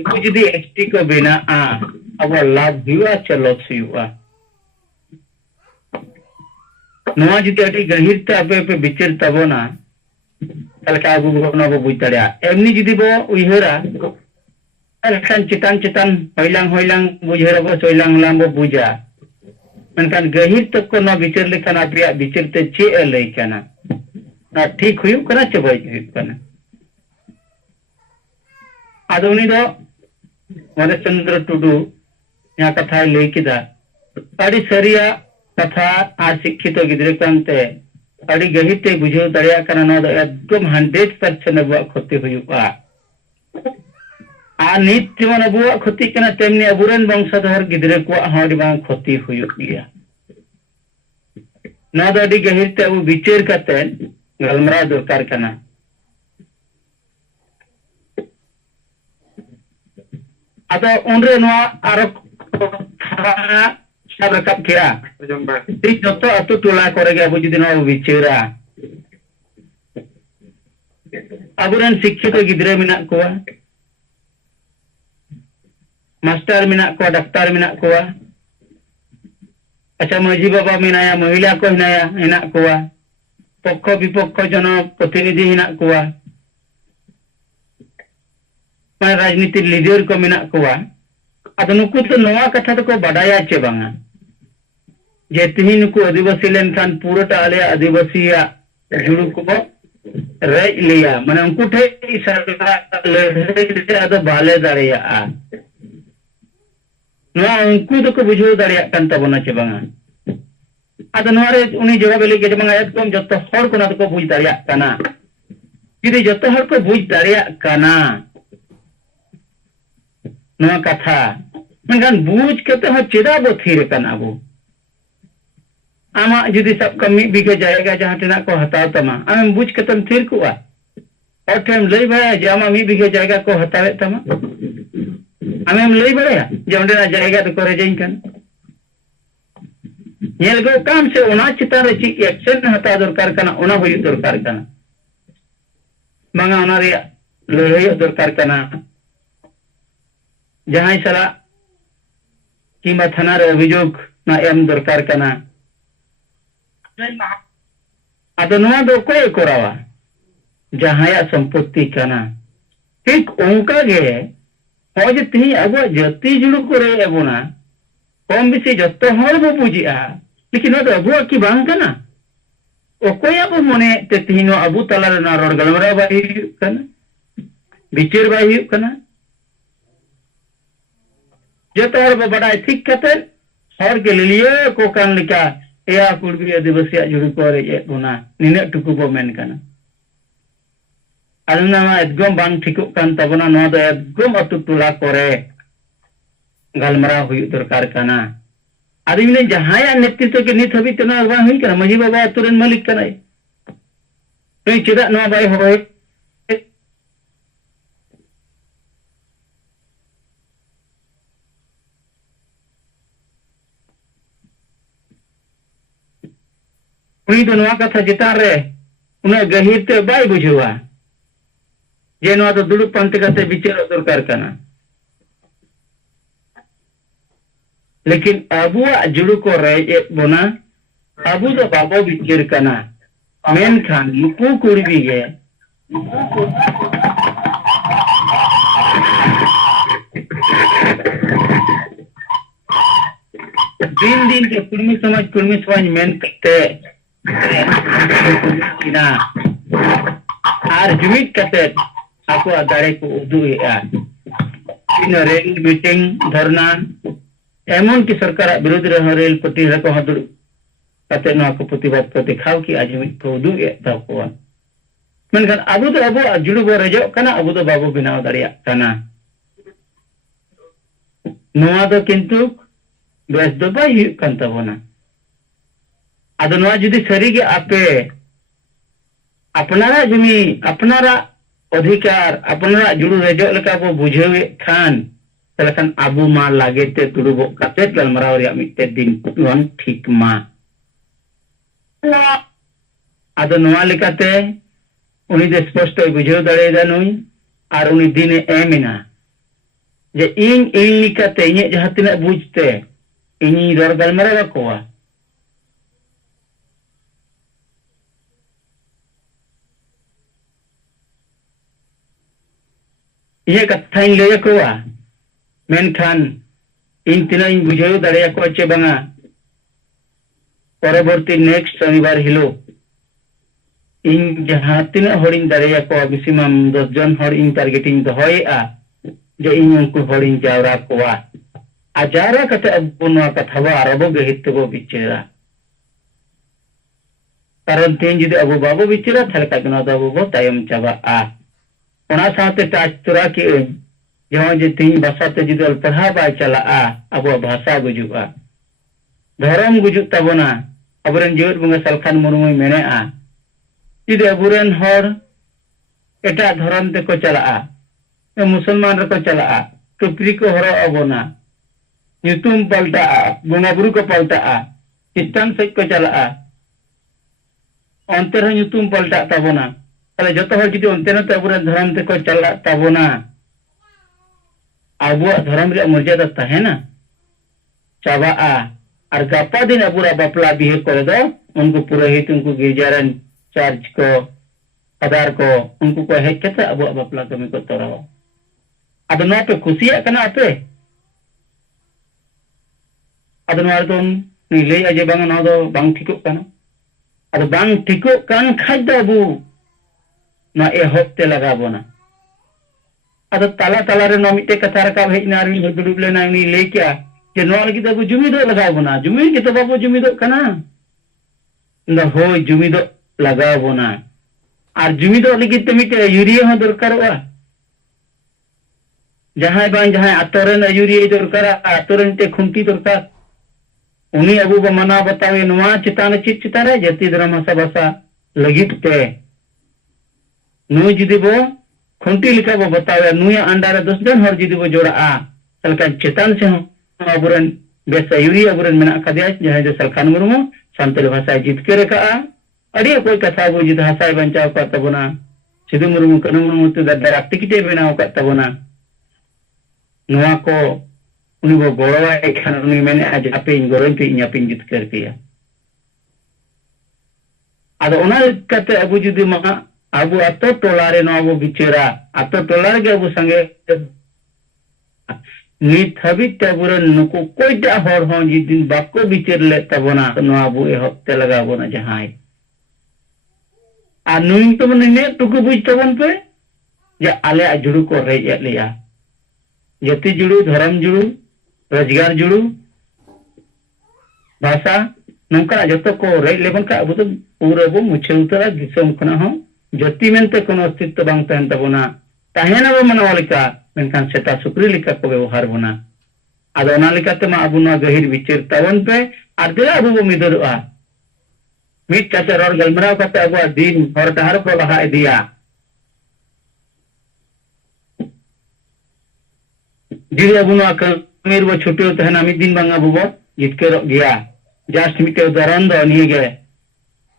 itu jadi eksti ko bina abo lab diwa chalo siwa noa jadi ati gahir ta ape bichir tabona talka abu gona bo buitarea emni jadi bo uihera alkan citan hoilang bujhera bo soilang lambo buja menkan gahir tak ko no bichir lekan apia bichir te che lei kana na ठीक huyuk kana che bai huyuk kana ado ni do Ganesh Chandra Tudu ya katha lei kida adi sariya katha ar shikkito gidre kante adi gahite bujho daria kana no do ekdom 100% abu khoti huyuka a nit jemon abu khoti kana temni aburen bangsadhar gidre ko hodi bang khoti huyuk gaya no do adi gahite abu bichir katen galmara dorkar kana atau unre noa arok sabrakap kira di joto atu tula korege abu judi noa bichira aburan shikkito gidre menak kowa master menak kowa daktar menak kowa acha maji baba menaya mahila ko hinaya henak kowa pokko bipokko jono protinidhi henak kowa man rajniti leader ko menak kowa ado nuku to noa katha to ko badaya che banga je tihin nuku adivasi len kan purata ale adivasi ya juru ko rej liya mane unku the isara le ado bale dareya noa unku to ko bujho dareya kan tabona che banga ado noa re uni jawab le ge banga ekdom jotto hor ko na to ko buj dareya kana jidi jotto hor ko buj dareya kana noa katha mengan buj kete ho cheda bo thir kan abu ama judi sab kami biga jayega jahan tena ko hataw tama am buj ketem thir kuwa otem lei baya je ama mi biga jayega ko hatawe tama amem lei baya je ondena jayega to kore jain kan nyel go kam se ona chitar re chi action hataw dorkar kana ona hoyi dorkar kana manga ona re lei dorkar kana जहां सला कीमा थाना रे अभियोग ना M दरकार कना आदो नोआ दो कोई कोरावा जहां संपत्ति कना ठीक ओंका गे होज ती अब जति जुड़ु करे एबुना कम बेसी जत्तो हर बो बुजिआ लेकिन तो अबु की बांग कना ओकोय अब मने ते तीनो अबु तला ना रोड गलमरा बाई कना बिचर बाई कना जो हर बड़ा ठीक करते हर के लिए को कान लिखा या कुर्बी आदिवासी जुड़ी को रेजे बोना निने टुकु बो मेन काना अदना एकदम बांग ठिकु कान तबना नो दो एकदम अतु टोला करे गलमरा हुई दरकार काना आदमी जहां नेतृत्व के नित हबी तना बा हुई काना मजी बाबा तुरन मालिक काना तो चेदा नो बाय होय उनी तो नवा कथा चितान रे उन्हें गहीर ते बाय बुझुआ जे नवा तो दुड़ुब पांते कते विचार दरकार काना लेकिन अबू जुड़ू को रेज बोना अबू तो बाबो विचार काना मेन खान नुकु कुड़ी गे दिन दिन के कुर्मी समाज मेन कते आर जुमित कते आपको दाड़े को उदुएआ इन रेल मीटिंग धरना एमन की सरकार विरोध रह रेल पट्टी को हदुड़ कते नो को प्रतिवाद को दिखाव की आजुमित को उदुए ताको मेनखान अबु तो अबु जुड़ू बो रजो कना अबु तो बाबू बनाव दाड़िया कना नोआ दो किंतु बेस दो बाय हुई कान ताबोना आदो नोआ जुदी सरी के आपे अपनारा जमी अपनारा अधिकार अपनारा जुड़ू रजो लका बो बुझेवे खान तलकन आबू मा लागे ते तुड़ुबो कते गलमराव रिया मिते दिन वन ठीक मा आदो नोआ लेकाते उनी दे स्पष्ट बुझेव दाड़ेदा नुई आर उनी दिने एमिना जे इन लेकाते इने जहां तिना बुझते इनी रोर गलमराव कोवा ये कथा इन ले कोवा मेनखान इन तीना इन बुझेव दाड़े को चे बांगा परवर्ती नेक्स्ट शनिवार हिलो इन जहां तीना हरिन दाड़े को बिसिमाम 10 जन हर इन टारगेटिंग दोहयेआ जे इन उनको हरिन जावरा कोवा आजारा कते अब नोआ कथा बो आरबो गहित बो बिचेरा कारण तीन जुदी अब बाबो बिचेरा थाले कागना दाबो बो तायम चाबा आ ओना साथे टाच तुरा की जहां जे तीन भाषा ते जुदी पढ़ा बा चला आ अब भाषा गुजुआ धर्म गुजु तबना अबरन जीवत बंगा सलखान मुर्मु मेने आ जुदी अबुरन हर एटा धर्म ते को चला आ मुसलमान रे को चला आ टुपरी को हरो अबना ᱧᱩᱛᱩᱢ ᱯᱟᱞᱴᱟᱜᱼᱟ ᱵᱚᱸᱜᱟ ᱵᱩᱨᱩ ᱠᱚ ᱯᱟᱞᱴᱟᱜᱼᱟ ᱠᱷᱨᱤᱥᱴᱟᱱ ᱥᱮᱫ ᱠᱚ ᱪᱟᱞᱟᱜᱼᱟ ᱚᱱᱛᱮ ᱨᱮ ᱧᱩᱛᱩᱢ ᱯᱟᱞᱴᱟᱜ ᱛᱟᱵᱚᱱᱟ ᱛᱟᱦᱞᱮ ᱡᱚᱛᱚ ᱦᱚᱲ ᱡᱩᱫᱤ ᱚᱱᱛᱮ ᱱᱚᱛᱮ ᱟᱵᱚᱨᱮᱱ ᱫᱷᱚᱨᱚᱢ ᱛᱮᱠᱚ ᱪᱟᱞᱟᱜ ᱛᱟᱵᱚᱱᱟ ᱟᱵᱚᱣᱟᱜ ᱫᱷᱚᱨᱚᱢ ᱨᱮᱭᱟᱜ ᱢᱚᱨযাᱫᱟ ᱛᱟᱦᱮᱱᱟ ᱪᱟᱵᱟᱜᱼᱟ ᱟᱨ ᱜᱟᱯᱟ ᱫᱤᱱ ᱟᱵᱚᱨᱟᱜ ᱵᱟᱯᱞᱟ ᱵᱤᱦᱟᱹ ᱠᱚᱨᱮ ᱫᱚ ᱩᱱᱠᱩ ᱯᱩᱨᱳᱦᱤᱛ ᱩᱱᱠᱩ ᱜᱤᱨᱡᱟ ᱨᱮᱱ ᱪᱟᱨᱡ ᱠᱚ ᱯᱟᱫᱟᱨ ᱠᱚ ᱩᱱᱠᱩ ᱠᱚ ᱦᱮᱡ ᱠᱟᱛᱮ ᱟᱵᱚᱣᱟᱜ ᱵᱟᱯᱞᱟ ᱠᱟᱹᱢᱤ ᱠᱚ ᱛᱚᱨᱟᱣᱟ ᱟᱫᱚ ᱱᱚᱣᱟ ᱯᱮ ᱠᱩᱥᱤᱭᱟᱜ ᱠᱟᱱᱟ ᱟᱯᱮ अदो नोआ तो नीले अजे बांग नोआ दो बांग ठिको काना अदो बांग ठिको कान खाज दो अबू नोआ एहब ते लगा बोना अदो ताला ताला रे नोआ मिटे कथा रका भेजना आर मी दुडुब लेना नी ले क्या जे नोआ लगी दो जुमी दो लगा बोना जुमी के तो बाबू जुमी दो काना न हो जुमी दो लगा बोना आर जुमी दो लगी ते मिटे यूरिया हो दरकारवा जहां बांग जहां आतोरन यूरिया दरकार आतोरन ते खुंटी दरकार उन्हीं अबू को मना बतावे नुआ चितान चित चितारे जति धर्म हसा भाषा लगित पे नु जुदी बो खुंटी लिखा बो बतावे नुया अंडारे 10 जन हर जुदी बो जोड़ा आ सलका चितान से अबुरन बेसयूरी अबुरन मेना कदिया जहां जो सलखान मुर्मु सांतल भाषा जीत के रखा अड़ी कोई कथा बो जित हसाय बंचाव का तबना सिदु मुर्मु कनु मुर्मु तो दरा टिकटे बनाव का तबना नुआ को उन्हीं वो गोरवा एक खान उन्हीं मैंने आज आपे इन गोरन पे इन आपे जित कर दिया आदो उन्हें कहते अबू जुदी महा अबू अतो टोलारे नो अबू बिचेरा अतो टोलारे के अबू संगे नीत हबी तेबुरन नुको कोई टा हर हो जिदिन बाको बिचेर ले तबना नो अबू ए हफ्ते लगा बोना जहां आ नुइन तो मन ने टुकु बुझ तबन पे जे आले जुड़ू को रेज लिया जति जुड़ू धर्म जुड़ू रोजगार जुड़ू भाषा नौका जो को रेज लेबन का अब तो पूरा बो मुछे उतरा दिसम खना हो जति मेनते कोनो अस्तित्व बांग तहन तबोना ताहेना बो मनवा लेका मेनखान सेटा सुक्री लेका को व्यवहार बोना आदो ओना लेकाते मा अबु नो गहिर विचार तावन पे आर देला अबु बो मिदरआ मिट चाचा रर गलमराव काते अबु दिन हर डहार को लहा इदिया दिरे अबु नो कमीर बो छुट्टी तहना मिद दिन बांगा बुबो जितकेरो गया जास्ट मिटे उदाहरण दो निगे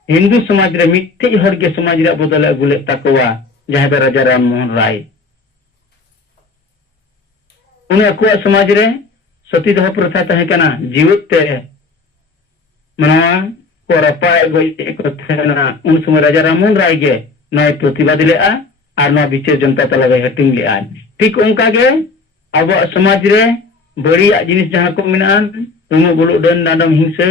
हिंदू समाज रे मिट्टे हर के समाज रे बदल अगुले तकवा जहां दे राजा राम मोहन राय उन अकुआ समाज रे सती दह प्रथा तहे कना जीवित ते मनवा को रपाय गई को थेना उन समय राजा राम मोहन राय के नय प्रतिवाद ले आ आर न विचार जनता तला गई हटिंग ले आ ठीक उनका के अब समाज रे बड़ी जिनिस जहां को मिनान तुम बोलो दन नादम हिंसे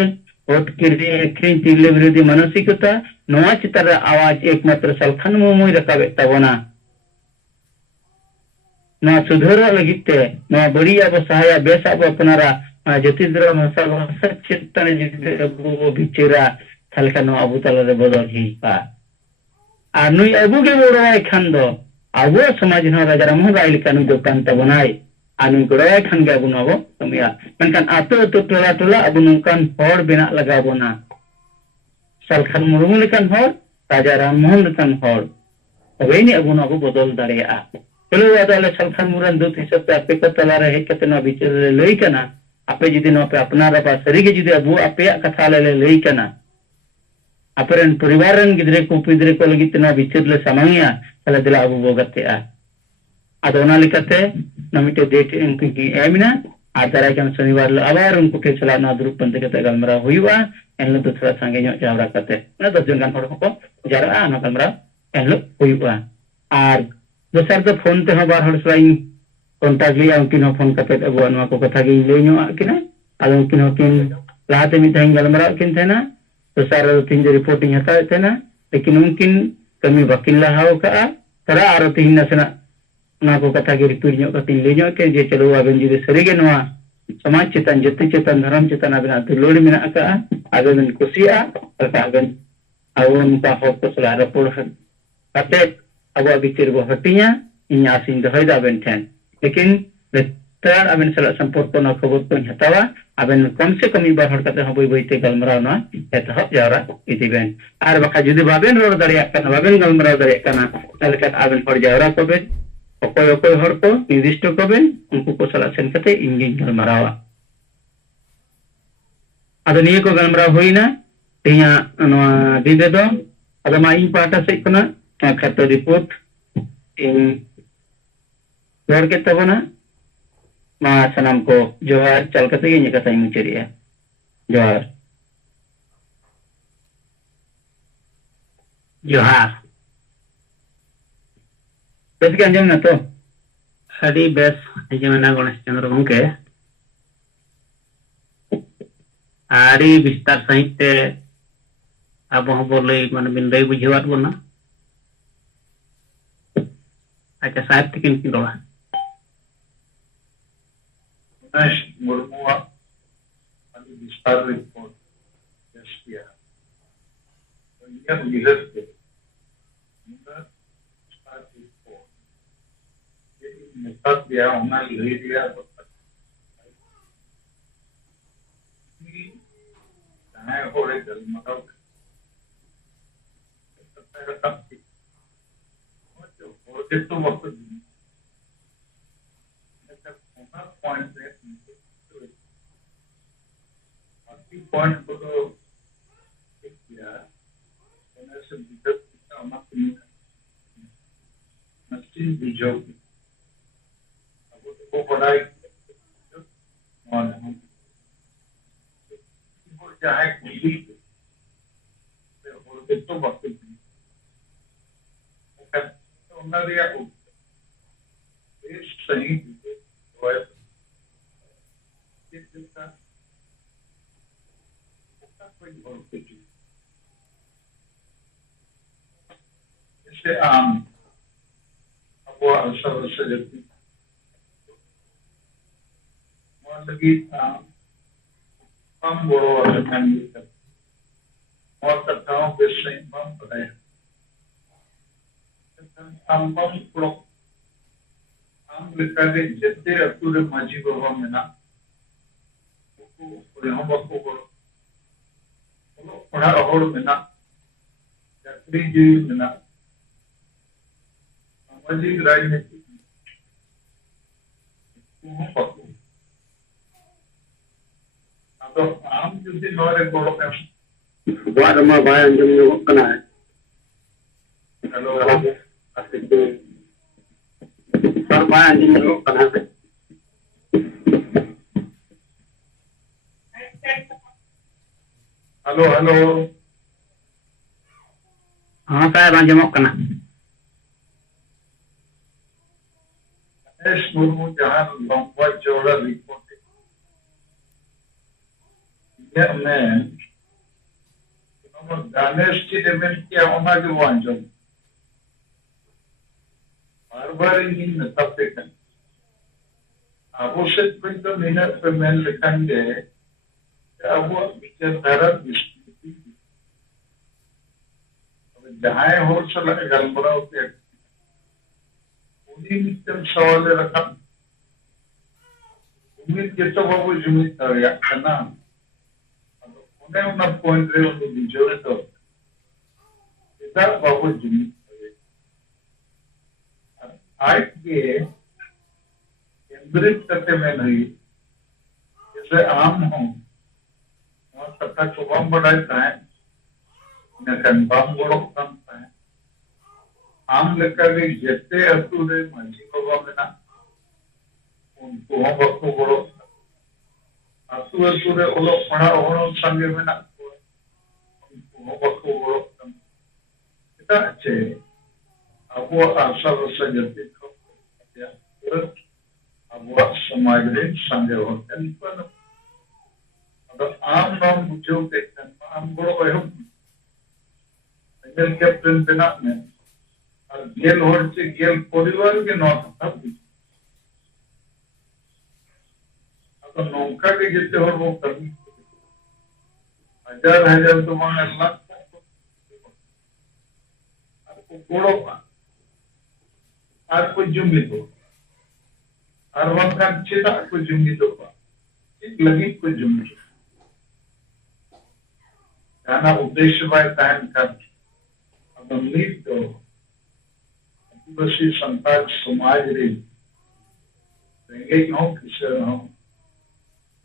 वोट के तिरले विरोधी मानसिकता नवा चितर आवाज एकमात्र सलखन मोमोय रकाबे तबना ना सुधर लगिते ना बड़ी अब सहाय बेस अब अपनारा जतिद्र भाषा भाषा चिंतन जिते अबु बिचरा थलका नो अबु तला रे बदल ही पा आ नुई अबु के बोड़ाय खान दो अबु समाज न राजा राम राय लिका नु दोकान तबनाय आनु गड़ाय खान के अबु नबो कमिया मेनकान आतो तो टोला टोला अबु नंकान हर बेना लगा बोना सलखन मुर्मु लेकान हर राजा राम मोहन लेकान हर तबेनी अबु नबो बदल दाड़ेया चलो आदाले सलखन मुरन दूत हिसाब से आपे को तला रे हेज कते न विचार लई कना आपे जिदि न पे अपना रपा सरी के जिदि अबु आपे कथा ले लई कना अपरन परिवार रन गिदरे को पिदरे को लगित न विचार ले समांगिया तला दिला अबु बोगते आ अदोना लिखते नमिटे डेट इनकी की एमिना आदारा के शनिवार लो आबार उनको के चला ना दुरुप पंते के गलमरा हुईवा एन तो थोड़ा संगे नो जावरा करते ना 10 जन गान को जारा ना गलमरा एन लो हुईवा आर दोसर तो फोन ते बार हर सलाई कांटेक्ट लिया उनकिन फोन करते अबु अनवा को कथा गे ले नो किना आदो उनकिन लाते मी थाई गलमरा किन थेना दोसर तीन जे रिपोर्टिंग हता थेना लेकिन उनकिन कमी वकील लहाओ का तरा आरो तीन नसना ना को कथा के रिपीट नो कति ले नो के जे चलो आबेन जी सरी गे नवा समाज चेतन जति चेतन धर्म चेतन आबेन दुलोड़ मेना का आबेन कुसिया का आबेन आवन का हो को सला रिपोर्ट कते अब विचार बो हटिया इन आसिन दहय दाबेन ठेन लेकिन बेतर आबेन सला संपर्क न खबर को हतावा आबेन कम से कम बार हर कते हबई बइते गलमराव ना एत हब जावरा इदिबेन आर बका जुदी बाबेन रोड दाड़िया कना बाबेन गलमराव दाड़िया कना तलका आबेन हर जावरा को बे ओकोय ओकोय हर को निर्दिष्ट कबेन उनको को सला सेन कते इंगिन गलमरावा आदो निये को गलमराव होइना तेया नवा दिदे दो आदो मा इन पाटा से कना खतो रिपोर्ट इन रोड के तबना मा सनम को जोहार चल कते गे कथा मुचरिया जोहार जोहार बेस के अंजम ना तो हरी बेस जमना गणेश चंद्र गंके आड़ी विस्तार सहित ते अब हबो लई माने बिन लई बुझेवात बोना अच्छा साहेब तिकिन की रोड़ा गणेश मुर्मू आणि विस्तार रिपोर्ट पेश किया तो यह उम्मीद है नेता दिया होना ले दिया है और एक मतलब और तो वक्त पॉइंट पॉइंट को तो किया से विगत हमारे नस्टिन बीजों वो पढ़ाई चाहे किसी तो वक्त उन्होंने सही इससे आम अब वो अवसर से जब lagi bang boro dengan kita. Mau ketahu besar bang pada ya. Tambang pulau am lekade jete atur maji bawa mena. Buku orang baku boro. Kalau orang awal mena. Jakri jiwi mena. Maji राजनीति baku. Atau am jadi nore boro kan. buat rumah bayang jumlah kena. Kalau Buat bayang jumlah kena. halo halo. हाँ साहब आंजमोग कना. गणेश मुर्मू जहां लंबा चौड़ा report में गणेश की डेमेंट किया होना जो वो अंजम बार इन तब तक आवश्यक तो मिनट पे मैं लिखेंगे अब वो विचारधारा विस्तृत जहां हो सला गलबरा होते उन्हीं मित्र सवाल रखा उम्मीद के तो बाबू जुमित तरिया करना उन्हें उन पॉइंट रे उन बिजोरे तो इधर बाबू जुमित तरिया आज के केंद्रित करते में नहीं जैसे आम हो और तथा चुबाम बढ़ाता है नकन बाम बोलो कम है आम लेकर जैसे अतुरे मंजी को बना उनको हम वक्त बोलो अतुरे ओलो पढ़ा ओनो संगे में ना उनको हम वक्त बोलो इतना अच्छे अब वो आशा रसा जैसे को अब वो समाज रे संगे होते हैं पर अब आम नाम बुझो के आम बोलो वह गेल कैप्टन बेना में और गेल होड़ से गेल परिवार के नौत था अब नौका के जितने होड़ वो कभी हजार तो मांगे लाख आपको कोड़ो आपको जुम्मी दो और वक्त का चेता आपको जुम्मी दो एक लगी को जुम्मी जाना उद्देश्य बाय टाइम कर नीत तो आदिवासी संतान समाज रे रेंगे हो किसान हो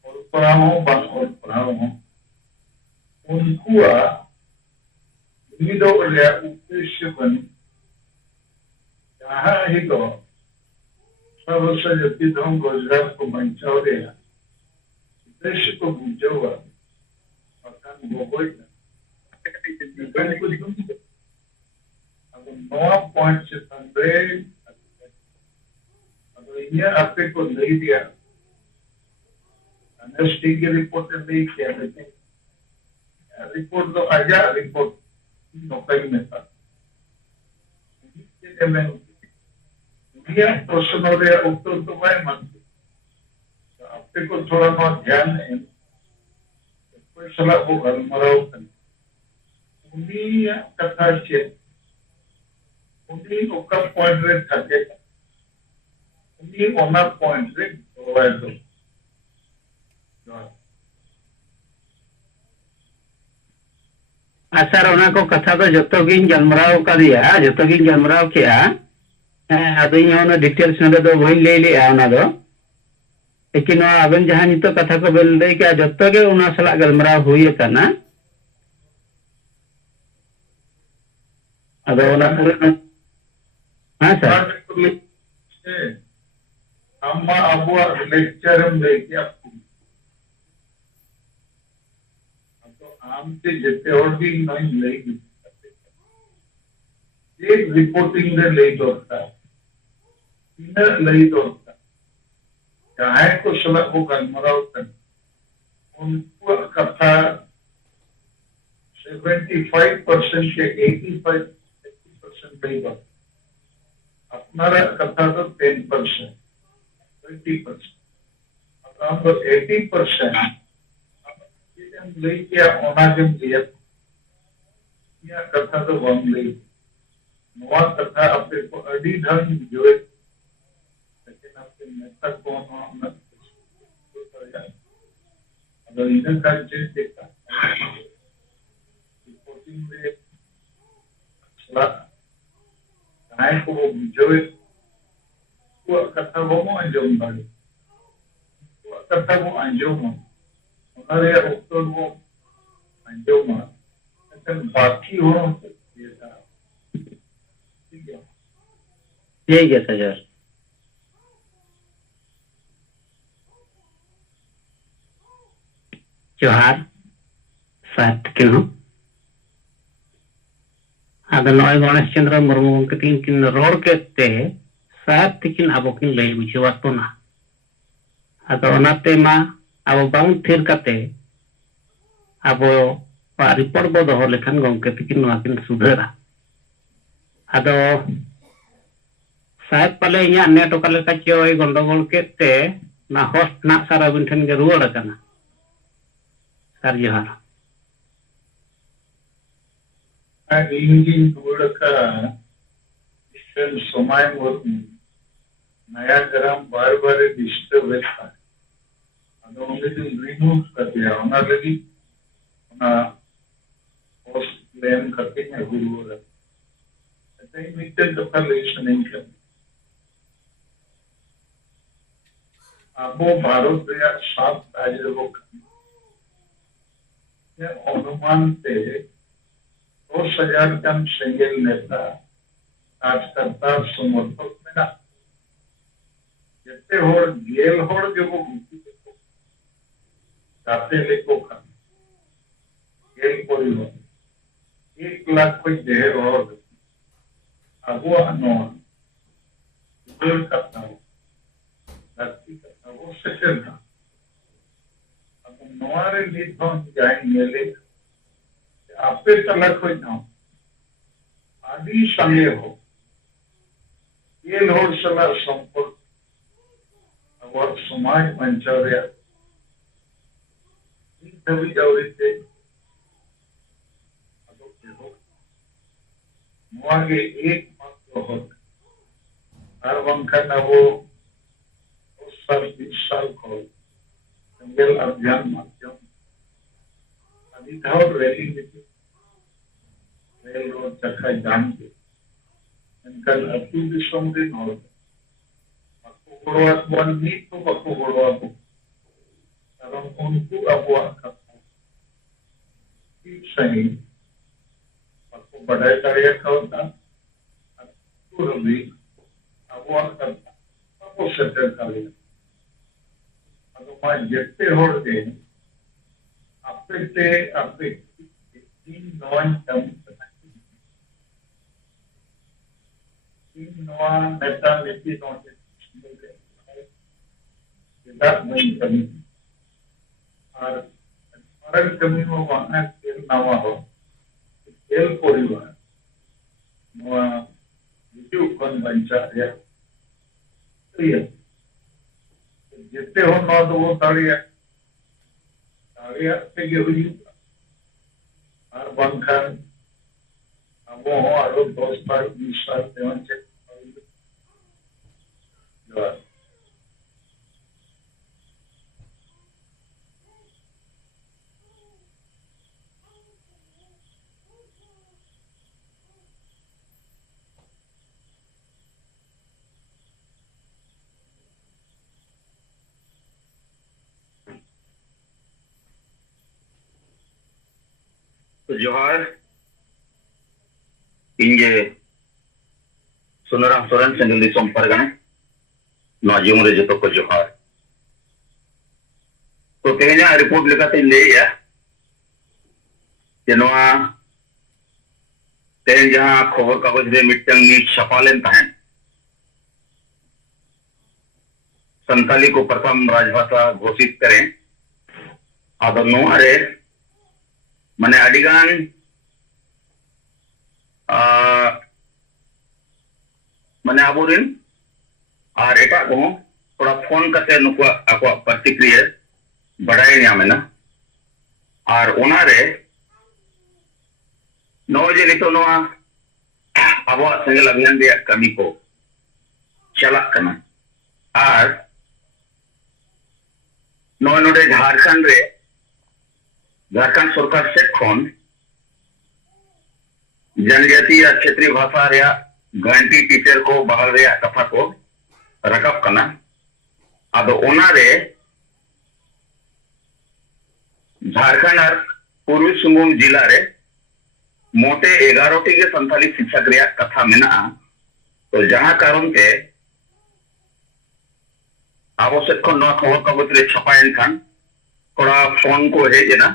और पढ़ाओ हो बन और पढ़ाओ हो उनको उम्मीदों ले उद्देश्य बन जहाँ ही तो सर्वस्व जति धर्म रोजगार को बचाओ रे उद्देश्य को बुझो मकान बोगोई नौ पॉइंट से तंत्रे अब ये आपके को नहीं दिया एनएसटी की रिपोर्ट नहीं किया लेकिन रिपोर्ट तो आजा रिपोर्ट नौकरी में था में ये क्वेश्चन हो रहे उत्तर तो मैं मत आपके को थोड़ा बहुत ध्यान है कोई सलाह वो घर मराओ उन्हीं कथा से उन्हीं ओका पॉइंट रे থাকে उन्हीं ओना पॉइंट रे प्रोवाइड दो सर ओना को कथा तो जतो गिन जलमराव का दिया जतो गिन जलमराव किया अदो इन ओना डिटेल्स नदे दो भई ले लिया ओना दो लेकिन आबेन जहां नितो कथा को बेल दे के जतो के ओना सला गलमराव हुई kana अदो ओना पूरा हाँ सर हम अब लेक्चर में लेके आपको तो आम से जितने और भी नहीं लेगी एक रिपोर्टिंग में लेट होता है इनर लेट होता है चाहे को सलाह को गलमराव कर उनको कथा 75% के 85% लेगा अपना कथा तो 10% 20% around the 80% lay किया ओनाजिम लिया या कथा तो बंग लई नवा कथा अपने को अड़ी ढंग जो है लेकिन आपके नेता को ना अगर इन्हें कर चीज देखा रिपोर्टिंग में सलाह नायक को जो है वो कथा वो अंजुम बाड़ी वो कथा वो अंजुम हमारे उत्तर वो अंजुम लेकिन बाकी हो ये था ठीक है सर जोहार साथ के हो आदो नॉय गणेश चंद्र मुर्मू किन रोड के ते साथ किन अब किन लई बुझवा तो ना आदो ओनाते मा अब बाउं थिर कते अब रिपोर्ट बो दो लेखन गंके किन नवा किन सुधरा आदो साहेब पाले इया नेट ओकाले का चोय गंडगोल के ते ना होस्ट ना सारा बिन ठन के रुवाड़ कना सर जोहार इंजिन का समय नया ग्राम बार बार डिस्टर्ब है रिमूव कर दिया लगी पोस्ट प्लान करके दफा नहीं कर अब भारत 7 राज्य अनुमान से 10,000 जन सेंगेल नेता कार्यकर्ता समर्थक मेरा जितने होड़ गेल होड़ जो वो जाते लेको खान गेल परिवार 1 लाख कोई देर और अब वो अनुमान गेल करता हो धरती करता वो सेकंड था अब नवारे नीतों जाएंगे ले आपे तलक हो ना आदि संगे हो ये लोग सला संपर्क और समाज मंचर्या तभी जावरीते मुआगे एक मात्र हो हर वंका न वो 20 साल को जंगल अभियान माध्यम अधिकार रैली में रेल रोड चक्का जाम के इनका अति विश्वम दिन हो बकुगुड़वा वन नीत तो बकुगुड़वा को कारण उनको अबुआ करता सही बकु बढ़ाई कार्य करता पूरा भी अबुआ करता बकु सेटल कार्य अगर मैं जितने हो गए आपे 3 नवा नेता नीति नहीं कमी और स्मरण कमी में वहाँ खेल नवा हो खेल परिवार यूट्यूब कौन बंचा है जितने हो ना तो वो ताड़िया पे हुई और बंखन अब वो 10 साल 20 साल तो जोहार इंगे सुनराम सोरेन सेंगल दिसोम परगना नौजियों रे जतो को जोहार तो तेना रिपोर्ट लेकाते लेया जनवा तेन जहां खबर कागज रे मिटंग नीट छपालेन तहन संताली को प्रथम राजभाषा घोषित करें आदो नोआ रे माने अडिगान माने आबोरिन और एटा को थोड़ा फोन करते नुको आको प्रतिक्रिया बढ़ाई नामेना और उनारे नो जे नितो नोआ अब सेंगल अभियान रे कमी को चलक कना और नो नोडे झारखंड सरकार से खन जनजाति या क्षेत्रीय भाषा रे गारंटी टीचर को बहाल रे कथा को रकब कना आदो ओनारे झारखंड और पूर्वी सिंहभूम जिला रे मोटे 11 टी के संताली शिक्षक रे कथा मेना तो जहां कारण ते आवश्यक खन न खबर कागज रे छपायन खान कोड़ा फोन को हेजना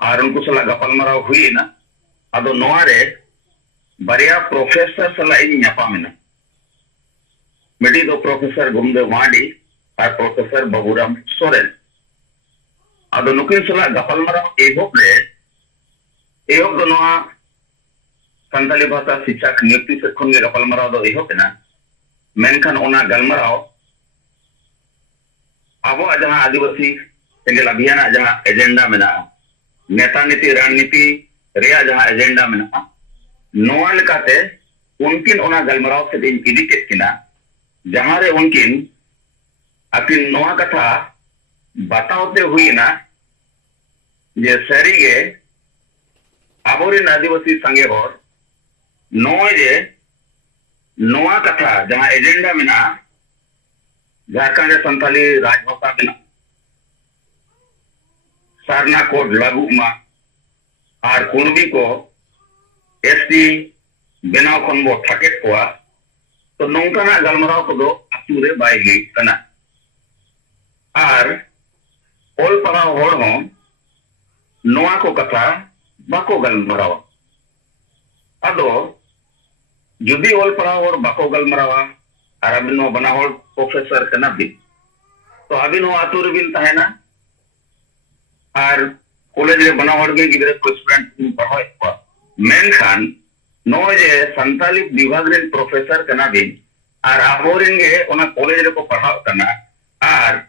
और उनको सला गपलमाराव हुई ना आदो नोआरे बारिया प्रोफेसर सला इन न्यापामेना मिडी दो प्रोफेसर गुमदे वाडी और प्रोफेसर बाबूराम सोरेन आदो नुकिन सला गपलमाराव एहोब दो नोआ संताली भाषा शिक्षक नियुक्ति से खन के गपलमाराव दो एहोबना मेनखान ओना गलमाराव अब जहां आदिवासी सेंगल अभियान जहां एजेंडा मेना नेता नीति रणनीति रेया जहां एजेंडा मेना नोआ लेकाते उनकिन ओना गलमराव से दिन इदी केत किना जहां रे उनकिन अकिन नोआ कथा बताओते हुई ना जे सरी गे आबोरिन आदिवासी संगे और नोए जे नोआ कथा जहां एजेंडा मेना झारखंड संताली राजभाषा मेना सारना कोड लागू मा और कुणबी को एसटी बेनाव खन बो ठाकेट कोआ तो नौकाना गलमराव को दो अतुरे बाय गे कना और ओल पराव होड़ हो नोआ को कथा बाको गलमराव अदो जुदी ओल पराव होड़ बाको गलमराव और अबिनो बना होड़ प्रोफेसर कना भी तो अबिनो अतुरे बिन तहेना और कॉलेज रे बना होड़ गे गिदरे को स्टूडेंट पढ़ाई को मेनखान नो जे संताली विभाग रे प्रोफेसर कना बिन और आबोरिन गे ओना कॉलेज रे को पढ़ाव कना और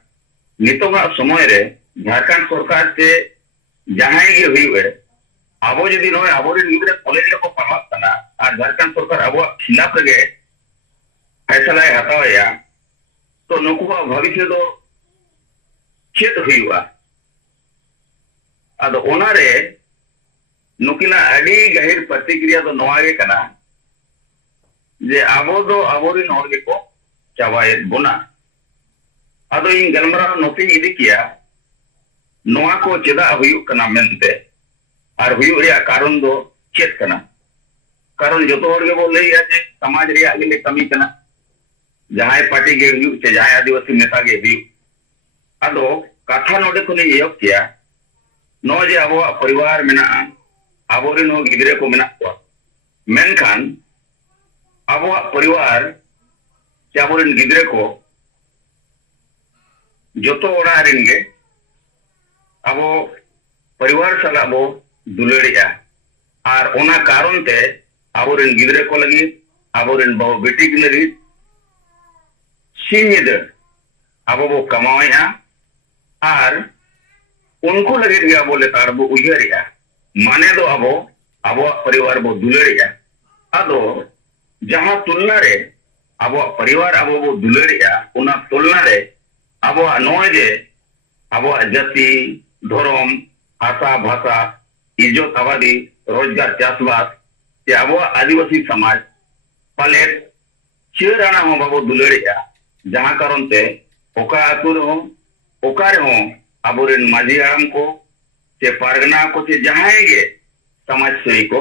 नितोगा समय रे झारखंड सरकार से जहां गे हुई आबो जदि नो आबोरिन गिदरे कॉलेज रे को पढ़ाव कना और झारखंड सरकार आबो खिलाफ गे फैसला हताया तो नुकु भविष्य दो चेत हुआ अद ओनारे नुकिना अडी गहिर प्रतिक्रिया तो नोआगे कना जे आबो दो आबोरिन होड़ को चावाए बोना अदो इन गलमरा नोति इदी किया नोआ को चेदा हुयु कना मेनते और हुयु रे कारण दो चेत कना कारण जतो होड़ के बोल लई जे समाज रे आगे कमी कना जहां पार्टी के हुयु चे जहां आदिवासी नेता के हुयु अदो कथा नोडे को नहीं योग किया नो जे अब परिवार मेना आबोरिन हो गिदरे को मेना को मेनखान अब परिवार से आबोरिन गिदरे को जोतो ओड़ा रिनगे अब परिवार सला बो दुलेड़िया और ओना कारण ते आबोरिन गिदरे को लगी आबोरिन बहु बेटी के लगी सीनियद अब वो कमाया और उनको लगे गया बोले तार वो उयरिया माने दो अब परिवार वो दुलेड़िया अदो जहां तुलना रे अब परिवार अब वो दुलेड़िया उना तुलना रे अब नोए जे अब जाति धर्म आशा भाषा इज्जत आबादी रोजगार चाषबास ये अब आदिवासी समाज पाले चेराना हो बाबू दुलेड़िया जहां कारण ते ओका आतुर हो ओकारे हो आबोरेन माजी आराम को से पारगना को से जहां गे समाज सेवी को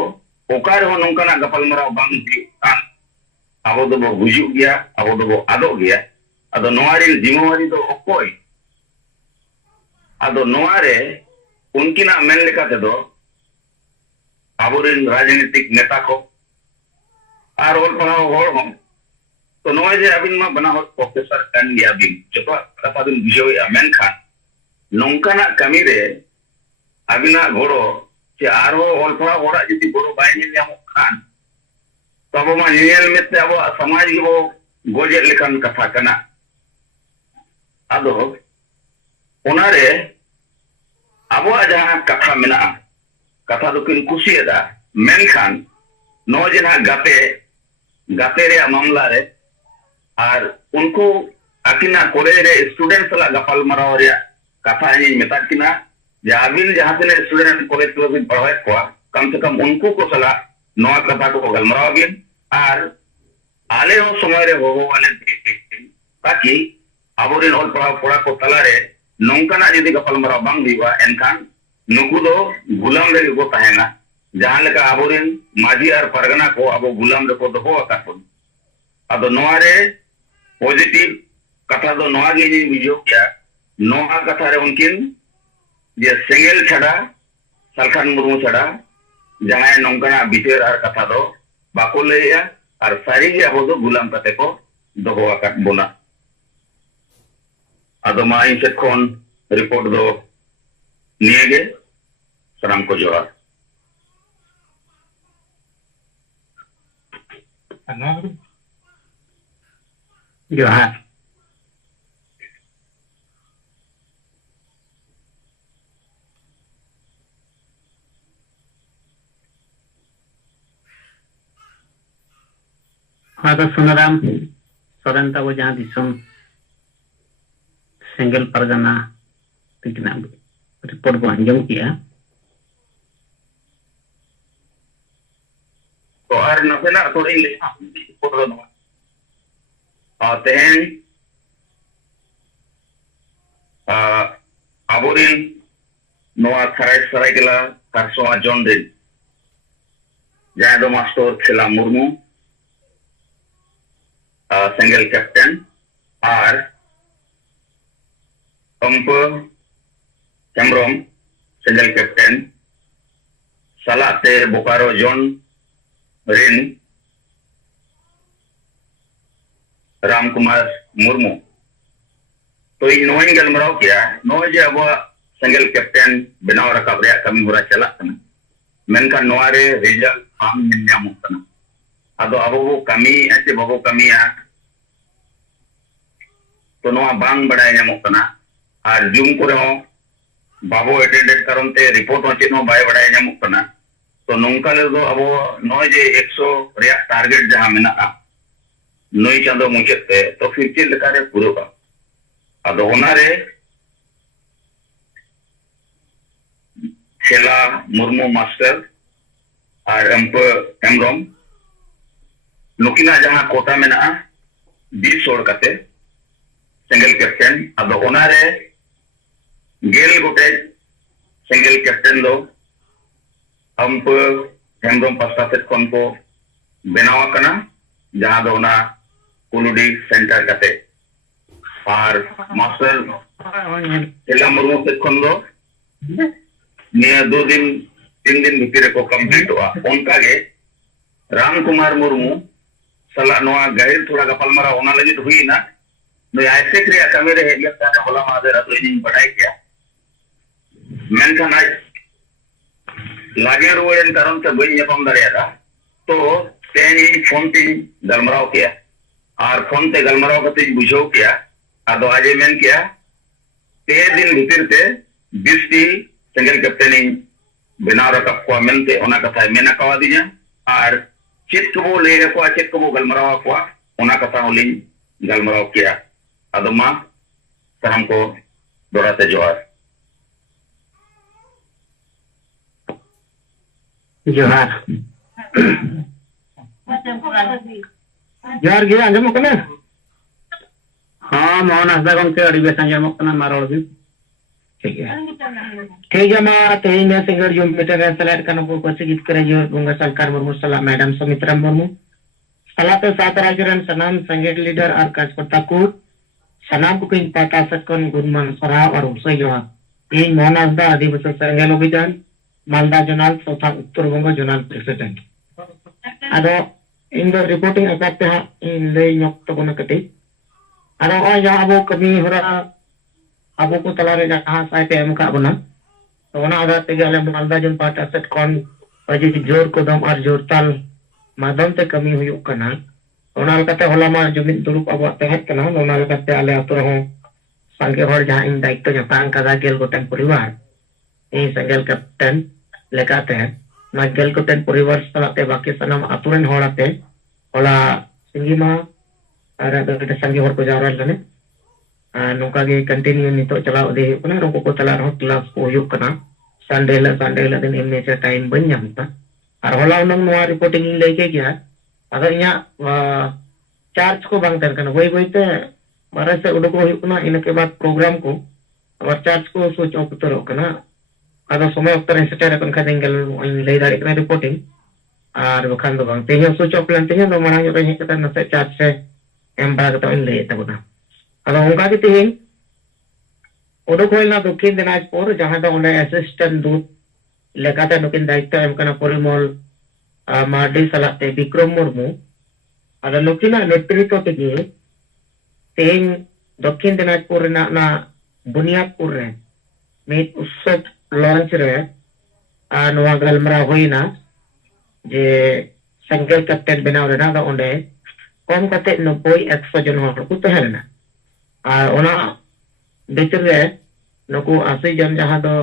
ओकार हो नौकाना गपलमराव बांग हुयुकान आबो दो बो गुजु गया आबो दो बो आदो गया अदो नोआरिन जिम्मेवारी दो ओकोय अदो नोआरे उनकिना मेन लेका ते दो आबोरेन राजनीतिक नेता को आर ओल पढ़ाव होड़ हो तो नोए जे अबिन मा बना हो प्रोफेसर कन गया बिन जतो कथा बिन बुझोया मेनखान नौकाना कमी रे अबिना घोड़ो से आरो ओल पढ़ाव होड़ा जति घोड़ो बाय निया खान तो अब मा नियल में ते अब समाज वो गोजे लेखन कथा कना ᱟᱫᱚ ᱚᱱᱟᱨᱮ ᱟᱵᱚᱣᱟᱜ ᱡᱟᱦᱟᱸ ᱠᱟᱛᱷᱟ ᱢᱮᱱᱟᱜᱼᱟ ᱠᱟᱛᱷᱟ ᱫᱚᱠᱤᱱ ᱠᱩᱥᱤᱭᱟᱫᱟ ᱢᱮᱱᱠᱷᱟन ᱱᱚᱜᱼᱚᱭ ᱡᱮ ᱱᱟᱦᱟᱜ ᱜᱟᱛᱮ ᱨᱮᱭᱟᱜ ᱢᱟᱢᱞᱟ ᱨᱮ ᱟᱨ ᱩᱱᱠᱩ ᱟᱹᱠᱤᱱᱟᱜ ᱠᱚᱞᱮᱡᱽ ᱨᱮ ᱥᱴᱩᱰᱮंᱴ ᱥᱟᱞᱟᱜ ᱜᱟᱯᱟᱞᱢᱟᱨᱟᱣ ᱨᱮᱭᱟᱜ ᱠᱟᱛᱷᱟ ᱤᱧᱤᱧ ᱢᱮᱛᱟᱫ ᱠᱤᱱᱟ ᱡᱮ ᱟᱹᱵᱤᱱ ᱡᱟᱦᱟᱸ ᱛᱤᱱᱟᱹᱜ ᱥᱴᱩᱰᱮंᱴ ᱠᱚᱞᱮᱡᱽ ᱠᱚ ᱵᱤᱱ ᱯᱟᱲᱦᱟᱣᱮᱫ ᱠᱚᱣᱟ ᱠᱟᱢ ᱥᱮ ᱠᱟᱢ ᱩᱱᱠᱩ ᱠᱚ ᱥᱟᱞᱟᱜ ᱱᱚᱣᱟ ᱠᱟᱛᱷᱟ ᱠᱚ ᱜᱟᱞᱢᱟᱨᱟᱣ ᱵᱤᱱ ᱟᱨ ᱟᱞᱮ ᱦᱚᱸ ᱥᱚᱢᱚᱭ ᱨᱮ ᱦᱚᱦᱚ ᱟᱞᱮ ताकि आबोरिन ऑल पढ़ा पढ़ा को तलारे नौकाना यदि गपालमारा बांग हुआ एनखान नुकु दो गुलाम लेके को तहेना जहां लेका आबोरिन माजी और परगना को अब गुलाम लेको दो अकातुन अदो नोआरे पॉजिटिव कथा दो नोआ गे नि बुझो क्या नोआ कथा रे उनकिन जे सेंगेल छड़ा सलखान मुर्मू छड़ा जहां नौकाना बिचार और कथा दो बाको लेया और सारी गे अब दो गुलाम कते को दो अकात बोना अदो माई से खोन रिपोर्ट दो नियगे सलाम को जोहार जोहार हाँ तो सुनराम सोरेन ताबो जहाँ दिसोम सेंगल परगना तिकना रिपोर्ट को अंजम किया तो आर नसेना थोड़ी ले रिपोर्ट दो तेहन आबोरिन नोआ सरायकेला खारसोआ जॉन दिन जहाँ दो मास्टर खेला मुर्मू सेंगल कैप्टन और पंप कैमरोम सेंगल कैप्टन सलाते बोकारो जॉन रिन राम कुमार मुर्मू तो इन नोइन गलमराव किया नोए जे अब सेंगल कैप्टन बनाव रकाब रे कमी होरा चला कना मेनका नोआरे रिजल्ट आम नियामो कना अदो अब वो कमी ऐसे बबो कमिया तो नोआ बांग बड़ाय ᱧᱟᱢᱚᱜ ᱠᱟᱱᱟ और जूम करे हो बाबो अटेंडेड कारण ते रिपोर्ट हो चेनो बाय बड़ाय ᱧᱟᱢᱚᱜ ᱠᱟᱱᱟ तो नौका ले दो अब नोय जे 100 रिया टारगेट जहां मेना नई चांदो मुचाद ते तो फिर चेक लेकारे पूरा अदो ओनारे खेला मुर्मू मास्टर और एम्प एमरोम नुकिना जहां कोटा मेना 20 होड़ कते सेंगल कैप्टन अब ओनारे गेल गोटे सेंगल कैप्टन दो अंप हेमब्रम पास्ता सेट खन को बनावा कना जहां दो ना कुलुडी सेंटर कते और मास्टर खेला मुर्मू सेट खन दो निया 2 दिन 3 दिन भीतर को कंप्लीट हुआ उनका के राम कुमार मुर्मू सला नोआ गैर थोड़ा गपालमारा होना लगी तो हुई ना नो ऐसे क्रिया कमी रे हेलिया ताने होला मादे तो इन बढ़ाई किया मेनखान आज लागे रुएन कारण से बई यपम दरिया तो तेनी फोन ती गलमराव किया और फोन ते गलमराव कते बुझो किया आदो आजे मेन किया 3 दिन भीतर ते 20 टी सेंगल कैप्टन बनाव रकब को मेनते ओना कथा मेना कवा दिया और चेक को ले को चेक को गलमराव को ओना कथा होलिन गलमराव किया अदो मा साहम को दोहराते जोहार जोहार जोहार गे अंजम कना हाँ मोहन हंसदा गमके अड़ी बेस अंजम कना मारोड़ भी ठीक है मा तेई में सिंगर जो मीटर सेलेक्ट करना को कोसे गीत करे जो गंगा सरकार मुर्मू सला मैडम सुमित्रा मुर्मू सलाते 7 राज्यरन सनाम संगीत लीडर और कार्यकर्ता को सनाम को किन पाता सकन गुणमान सरा और उससे जो इन मोहन हंसदा आदिवासी संगेल अभियान मालदा जोनल तथा उत्तर बंग जोनल प्रेसिडेंट अदो इन दो रिपोर्टिंग अकाते हा इन ले नक्त बना कटे अदो आ या अबो कमी होरा अबो को तलारे जहां साइते एम का बना तो ओना आधार ते गले मालदा जोन पार्ट असेट कौन अजे जोर कदम और जोर ताल माध्यम ते कमी हुयो कना ओना लकते होला मा जुमिन दुरुप अबो तहत कना ओना लकते आले अतुर हो संगे हर जहां इन दायित्व जपान कदा गेल गोटेन परिवार इन सेंगेल कैप्टन लेकाते ना गेल गोटेन परिवार सलाते बाकी सनम आतुरेन होड़ाते होला सिंगिमा आर दे संगे हर को जावरा लने नोका गे कंटिन्यू नितो चलाव दे हुकना रोको को चला रहो क्लास को हुकना संडे ला दिन एमने से टाइम बन जामता और होला उनम नोआ रिपोर्टिंग इन लेके गया अगर यहाँ चार्ज को बांग कर करना वही ते मारा से उड़को हुकना इनके बाद प्रोग्राम को और चार्ज को स्विच ऑफ तो रोकना अगर समय उत्तर सेटर कन खादेंगल इन ले दाड़ी करना रिपोर्टिंग और बखान दो बांग तेहे स्विच ऑफ प्लान तेहे दो माना जो रही कता नसे चार्ज से एम बाग तो इन ले तबना अगर उनका के तेहे उड़को इना दक्षिण दिनाजपुर जहां दो उन्हें असिस्टेंट दूत लेकाते नुकिन दायित्व एम कना परिमल मार्डी सलाते विक्रम मुर्मू अगर नुकिना नेतृत्व तेगे तेन दक्षिण दिनाजपुर ना बुनियादपुर रे मित उत्सव लॉन्च रे नोआ गलमरा होइना जे संगल कैप्टन बनाव रेना दा ओंडे कम कते 90-100 जन हर को तहेना आ ओना भीतर रे नुकु 80 जन जहां दो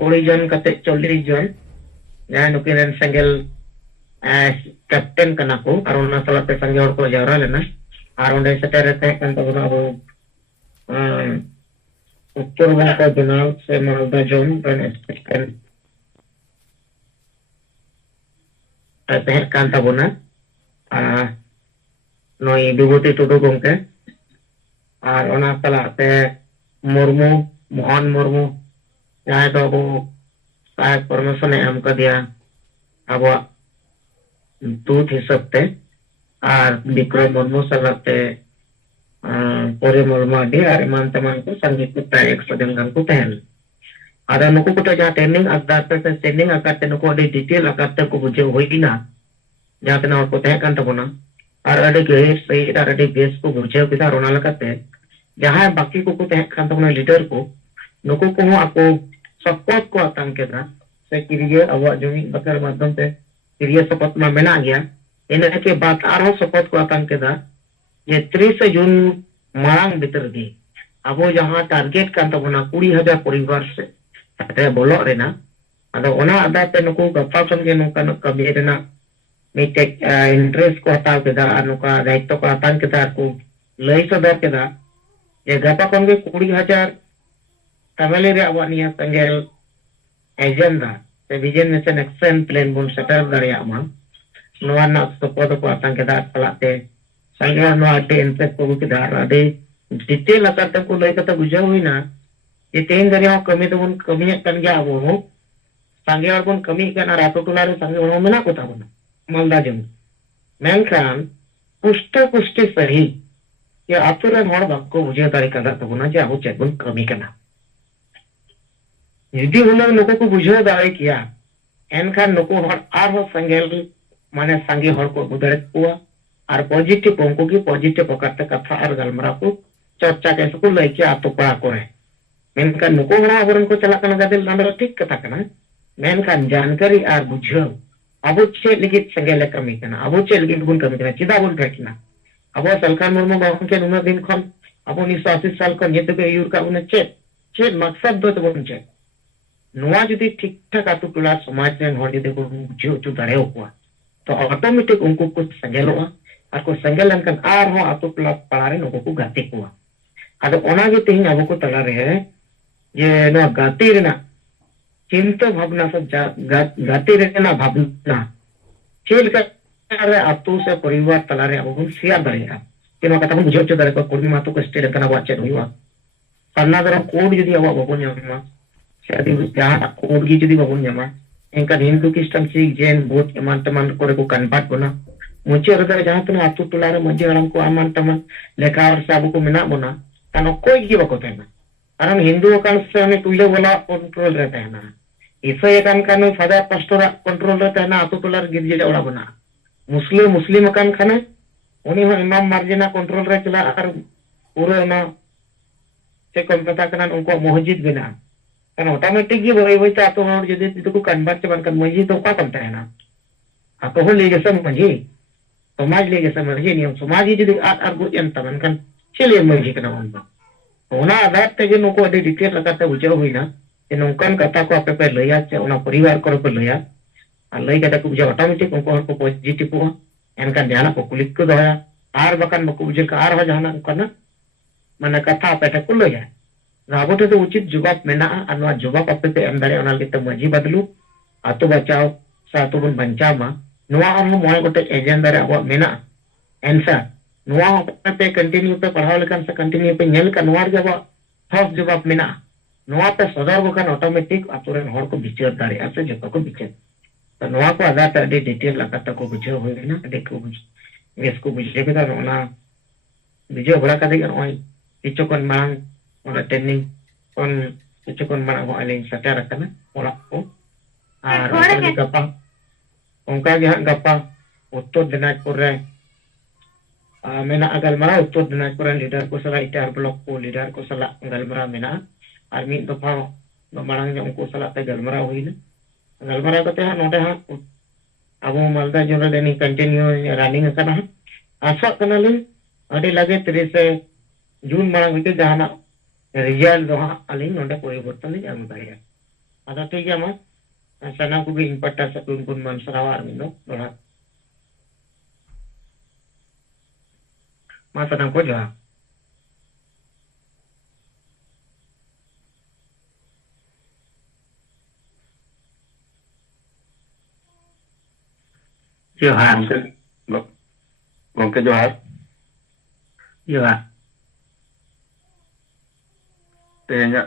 20 जन कते 40 जन जहां नुकिन संगल कैप्टन कना को और ओना सलाते संगे हर को जावरा लेना और ओंडे सेटर रहते हैं तो वो उत्तर बंगा चुनाव से मालदा जोन तहत कान तबना नई विभूति टुडू गंके और ओना तलाते मुर्मू मोहन मुर्मू जहां तो अब साहेब परमिशन एम कर दिया अब दूत हिसाब ते और विक्रम मुर्मू सलाते परिमल मार्डी और ईमान तमान को संगीत को 100 जन गान को तहन आदा नुकु को जहां ट्रेनिंग अकाते से ट्रेनिंग अकाते नुकु अडी डिटेल अकाते को बुझे होइना जहां तना को तहन कान तबना और अडी गहर सही और अडी बेस को बुझे किदा रोना लगाते जहां बाकी को तहन कान तबना लीडर को नुकु को आपको सपोर्ट को आतंक केदा से किरिए अब जमी बकर माध्यम से किरिए सपोर्ट में मेना गया इन्हें के बाद आरो सपोर्ट को आतंक केदा ये 30 जून मांग भीतर दी अब जहां टारगेट कान तबना 20,000 परिवार से रे बोलो रेना अदो ओना आदाते नुकु गप्पा संगे नुका कमी रेना मिटे इंटरेस्ट को हटाव केदा नुका दायित्व को आतंक केदा को लई सदर केदा ये गप्पा संगे 20,000 तमिल रे अवानिया संगेल एजेंडा से विजन मिशन एक्शन प्लान बुन सेटल दाड़िया मा नोआ ना सपोर्ट को आतंक केदा पलाते संगे नोआ ते इंटरेस्ट को केदा आदे डिटेल अकाते को लई कता बुझाव हुइना ये तेन दरिया कमी तो बन कमी कन गया अब हो संगे और बन कमी कना रातो टुला रे संगे हो मेना को ताबना मालदा जम मेनखान पुष्टि सही ये आतुरे हर बाको बुझे दारी कदा तबना जे अब चेक बन कमी कना यदि उन्हें लोगों को बुझे दारी किया एनखान नुको हर आर हो संगेल माने संगे हर को बुदरे कुआ और पॉजिटिव उनको की पॉजिटिव पकड़ते कथा और गलमरा को चर्चा कैसे को लई के आतो पड़ा करे मेनखान नुको हरा अबरन को चला कना गदिल नंबर ठीक कथा कना मेनखान जानकारी और बुझो अब चे लिगित संगेल कमी कना अब चे लिगित गुण कमी कना चिदा बोल बैठना अब सरकार मुर्मू गांव के नुना दिन खन अब 1980 साल को नित के यूर का उन्हें चे मकसद दो तो बोल चे नुआ जदी ठीक ठाक आतु टुला समाज रे हर जदी को बुझो चु दारे होआ तो ऑटोमेटिक उनको कुछ संगेलोआ और को संगेल लनकन आर हो आतु टुला पड़ा रे नुको को गाते कोआ आदो ओना गे तेहिं अब को तला रे ये नो गाते रे ना चिंता भावना से गाते रे ना भावना चेल का रे आतु से परिवार तला रे अब शेयर दारेगा किनो कथा बुझो चु दारे को कोडी मातु को स्टेट कना वाचे होइवा सन्ना दर कोड जदी अब बबो न्यामा शादी जहां कोड की जदी बबो न्यामा इनका हिंदू क्रिश्चियन सिख जैन बौद्ध एमान तमान करे को कन्वर्ट बना मुझे रदा जहां तने आतु टुला रे मजे हराम को आमान तमान लेखा और सब को मेना बना तानो कोई की बको तेना कारण हिंदू कान से हमें टुले वाला कंट्रोल रहता है ना ईसाई कान फादर पास्टर कंट्रोल रहता है ना आतु टुला रे गिरजे ओड़ा बना मुस्लिम कान खाने उनी हो इमाम मार्जिना कंट्रोल रे चला और पूरे ना से कोन पता कना उनको मस्जिद बना कारण ऑटोमेटिक ही वही वही आतो हर जदी तो को कन्वर्ट से बनकर मस्जिद तो का करता है ना आतो हो ले जैसे मस्जिद समाज ले जैसे मस्जिद नियम समाज ही जदी आर गो एम तमन कन चलिए मस्जिद कना उनको ओना आधार तेगे नुको अडी डिटेल लगाते बुझाव हुईना जे नोंकन कथा को आपे पे लैया चे ओना परिवार को पे लैया आ लई कथा को बुझा ऑटोमेटिक उनको हर को पॉजिटिव को एनका ध्यान को क्लिक को दोया आर बकन बको बुझे का आर हो जाना कना माने कथा आपे को लैया राबोटे तो उचित जवाब मेना आ जवाब आपे पे एम दारे ओना लेते मजी बदलू आतो बचाओ सातो बन बंचाव मा नुआ हम मोय गोटे एजेंडा रे अब मेना आंसर नुआ पे कंटिन्यू पे पढ़ाव लेकन से कंटिन्यू पे नेल का नुआ गे अब ठोस जवाब मेना नुआ पे सदर बकन ऑटोमेटिक आतुरन हर को विचार दारे आसे जतो को विचार तो नुआ को आधा ते अडी डिटेल लगाता को बुझाव होइना अडी को बुझ गेस को बुझे के दा ओना बुझाव बड़ा कदे ओय किछु कोन मांग ओना ट्रेनिंग कोन किछु कोन मांग हो आलिन सटर रखना ओला को और गप्पा उनका के गप्पा उत्तर दिनाजपुर रे मेना गलमरा उत्तर दिनाजपुर लीडर को सला इटार ब्लॉक को लीडर को सला गलमरा मेना और मी दफा मांग उनको सला ते गलमरा हुईना गलमरा कते हा नोटे हा अब मालदा जोन लेनी कंटिन्यू रनिंग करना आशा कनाले अडी लगे 30 जून मांग के जहाना रिजल्ट दो हा अली नोटे परिवर्तन जाम दाया आदा ठीक है मा sana ko bi impacta sa kun man sarawar mindo dola ma sana ko ja जोहार गंके जोहार जोहार तेहenya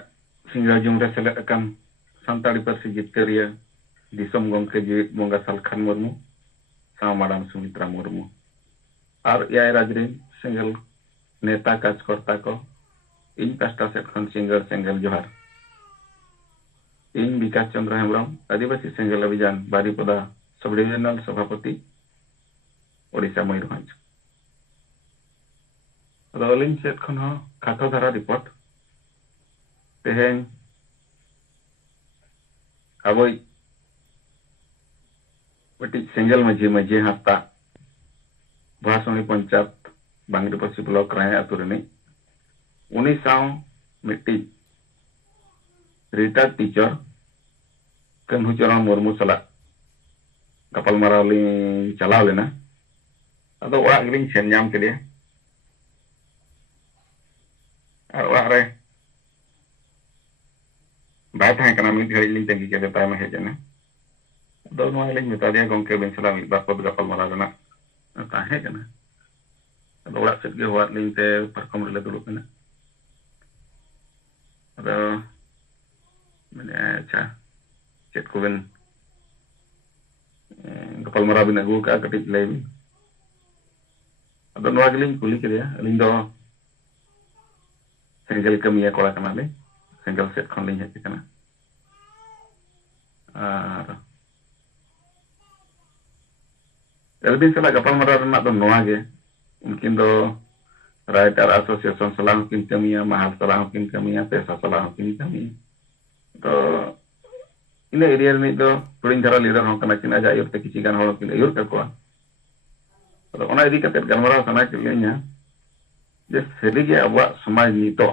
singgah jumlah selek akan Santari Parsi Jitkeria Disom Gongke Jeewit Bongga Salkhan Murmu sama Madam Sumitra Murmu ar Yai Rajrin single Neta Kajkorta ko in pasta section single Johar in Vikas Chandra Hemram Adivasi single Abhijan Baripada Subdivisional Sabhapati Odisha Mayurbhanj Rolling set khon ho khato dhara report teheny aboy beti single maji hasta Bhasoni Panchayat Bangdipasi Block Raya Aturani uni saw miti retired teacher Kanhu Charan Murmu sala kapal marali chalaw lena ado orak gling sen nyam ke dia ar orak re bai thahen kana min ghari ling tangi ke tay ma hejana do no ling meta dia gongke ben sala mi ba pod kapal marali na tahe kana ado orak set ge wat ling te parkom rele dulu kana ado mene cha chet ko ben kapal marali na gu ka katik lay ado no agling kuli ke dia ling do single kamiya kola kana le single set khon ling heti kana ar elbin sala kapal marali na do noa ge mungkin do writer association salah kin kamiya mahal salah kin kamiya pesa salah kin kamiya to ina area ni do puring dhara leader hon kana kin aja ayur te kichi gan hol kin ayur ka ko to ona idi katet galmara sana kilinya je sedi ge abwa samaj nito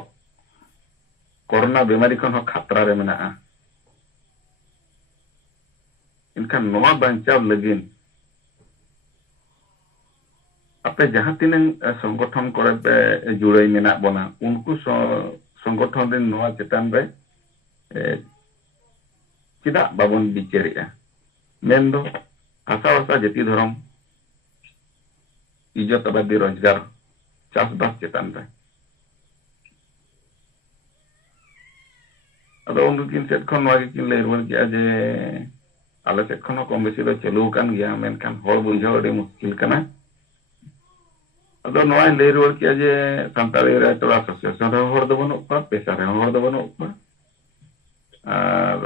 corona bemari kon ho khatra re mena a इनखान नवा बंचाव लगिन आपे जहां तीन संगठन करे पे जुड़े मेना बना उनको संगठन दिन नवा चेतन बे चिदा बाबन बिचारिया मेन दो आशा आशा जति धर्म इज्जत आबादी रोजगार चाषबास चेतन बे अदो उनकिन सेट खन नवा किन ले रुवार किया जे आले सेट खन कम बेसी दो चलू कान गया मेनखान हर बुझाव अडी मुश्किल कना अदो नवा ले रुवार किया जे संताली रे तोड़ा एसोसिएशन रे हर दो बनो पा पेशा रे हर दो बनो पा और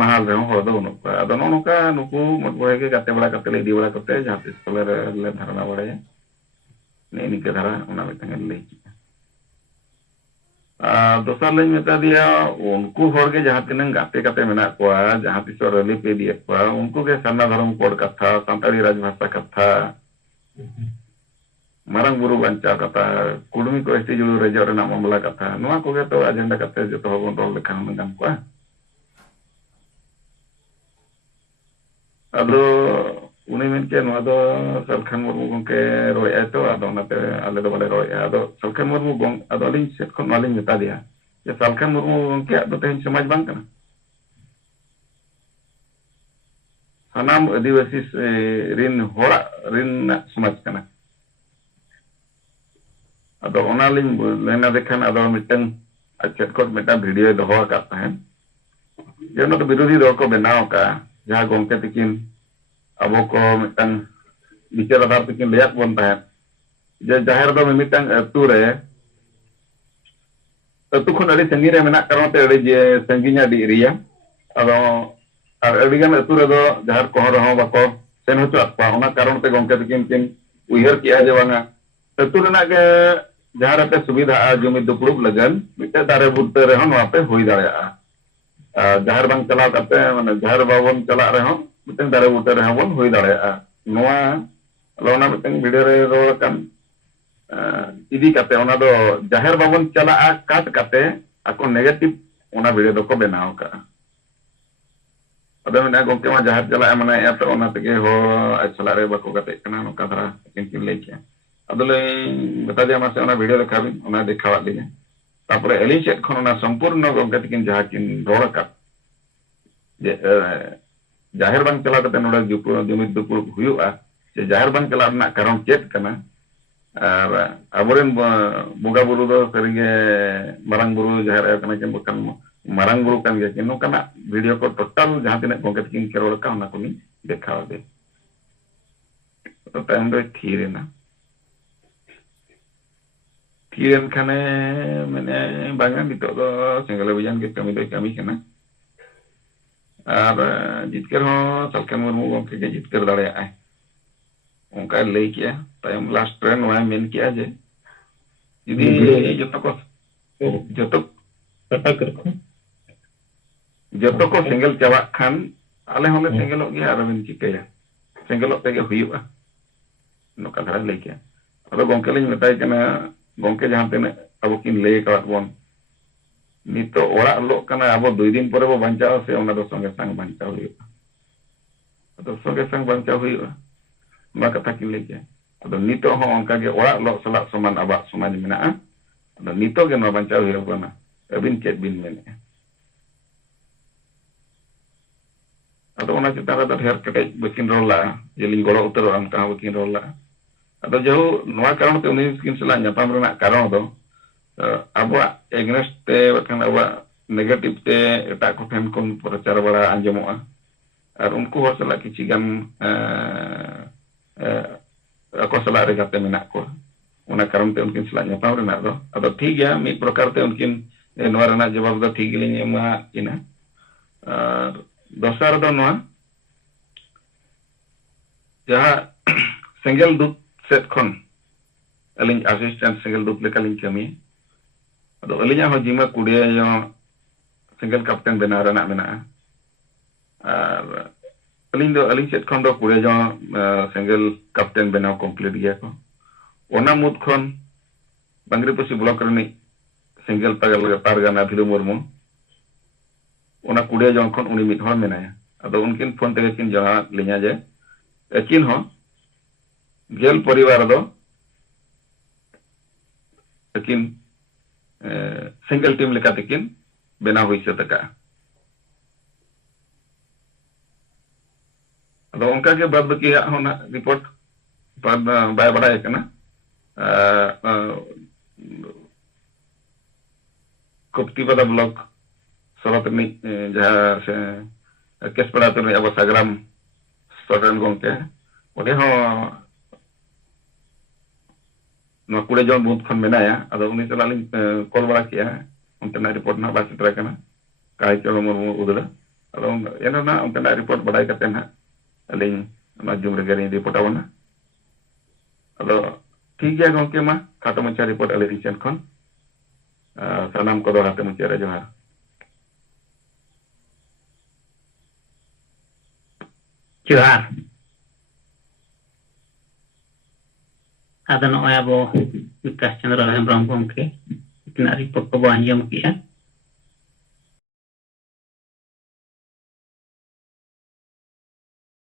महाल रे हर दो बनो पा अदो नोका नुकु मतबोय के गाते बड़ा कते ले दी बड़ा कते जहां स्कूल रे ले धारणा बड़े ने निके धारा ओना मितंग ले दोसर लाइन मेता दिया उनको हर के जहां तिनंग गाते कते मेना कोआ जहां तिसो रैली पे दिए कोआ उनको के सरना धर्म कोड कथा संताली राजभाषा कथा marang buru banca kata kudumi ko esti julu rejo rena mamala kata nuwa ko ge to agenda kata joto hobon rol lekhan mengam ko ado uni men ke nuwa do Salkhan Murmu gongke roy eto ado nate ale do bale roy ado Salkhan Murmu gong ado alin set kon alin meta dia ya Salkhan Murmu gongke ado tehen samaj bang kana sanam adivasi rin hora rin samaj kana ado onalin lena dekhan ado miteng achet kot meta video doho akat tahen ya no to birodi do ko benao ka jaha gongke tikin abo ko mitang bicara tar tikin lihat bon tahen je jahar do mitang atu re atu khon adi sangire menak karon te adi je sanginya di ria ado ar adi gan atu re do jahar ko ho bako sen hocho apa ona karon te gongke tikin kin uihar ki aja banga atu rena ke jahar ape subidha jumi duplub lagan mite dare butte re hon ape hui darea jahar bang chala kate mane jahar babon chala re hon mite dare butte re hon hui darea noa lona mite video re ro kan idi kate ona do jahar babon chala kat kate ako negative ona video do ko benao ka ado mena gongke ma jahar chala mane ya to ona tege ho achala re bako kate kana no kadra kin leche adole beta dia mase ona video dekhabi ona dekhawat linya tapore alin set khon ona sampurno gongke tikin jahakin ror ka je jahar bang chala kate noda jumit dupur huyu'a je jahar bang chala na karon chet kana ar aboren boga buru do seringe marang buru jahar kana ken bukan marang buru kan ge kino kana video ko total jahan tinak gongke tikin kerol ka ona kuni dekhawabe to time do thire na kian kane mene bangan itu do singgala bujan ke kami kena ar jitkar ho Salkhan Murmu gongke ke jitkar dare ai onka lei kia tayam last train wa men kia je jadi joto ko single cawak khan ale hole singelok ge ar men chikaya singelok tege huyu'a no kadra lei kia ado gongke lin metai kana gongke jahan tene abo kin lay kawat bon nito ora lo kana abo 2 din pore bo bancao se ona do songe sang bancao huyu'a ado songe sang bancao huyu'a ma kata kin lay ke ado nito ho onka ge ora lo salak soman abak somaj mena'a ado nito ge no bancao huyu'a bana abin chet bin mene ado ona cita rada her kete bikin rola jeling golo utero am ka bikin rola ado jauh noa karon te uni skin sela nyapam rena karon do abwa against te bakan abwa negative te etak ko ten kon prochar bala anjamoa ar unku hor sela kichi gan ako sela re gate menak ko ona karon te unkin sela nyapam rena do ado thik ya mi prokar te unkin noa rena jawab do thik linya ma ina dosar do noa jaha single dut set kon alin assistant single dut lekalin kami ado alinya ho jima kudia yo single captain benara nak mena alin set kon do kudia jo single captain benau complete dia ko ona mut kon bangri posi block reni single pargana Bhilu Murmu ona kudia jo kon uni mit hor mena ado unkin phone tege kin jaha linya je ekin ho gel परिवार दो लेकिन single team लेका लेकिन बेना हुई से तका अदो उनका के बाद बकी होना रिपोर्ट बाद बाय बड़ा है ना कोप्ती पदा ब्लॉक सरत में जहां से केस पड़ा तो अब सागराम स्टूडेंट गोंके ओदे हो no kude jon bunt khon menaya ado uni chalali call bala kia untena report na basi tra kana kai cholo Murmu udula ado eno na untena report badai katen ha aling na jum regari report awna ado thik gaya gongke ma khato macha report ale recent khon sanam ko do hate macha re johar johar आदो नॉय अबो विकास चंद्र हेम्ब्रम गमके इतना report को बो आंजम किया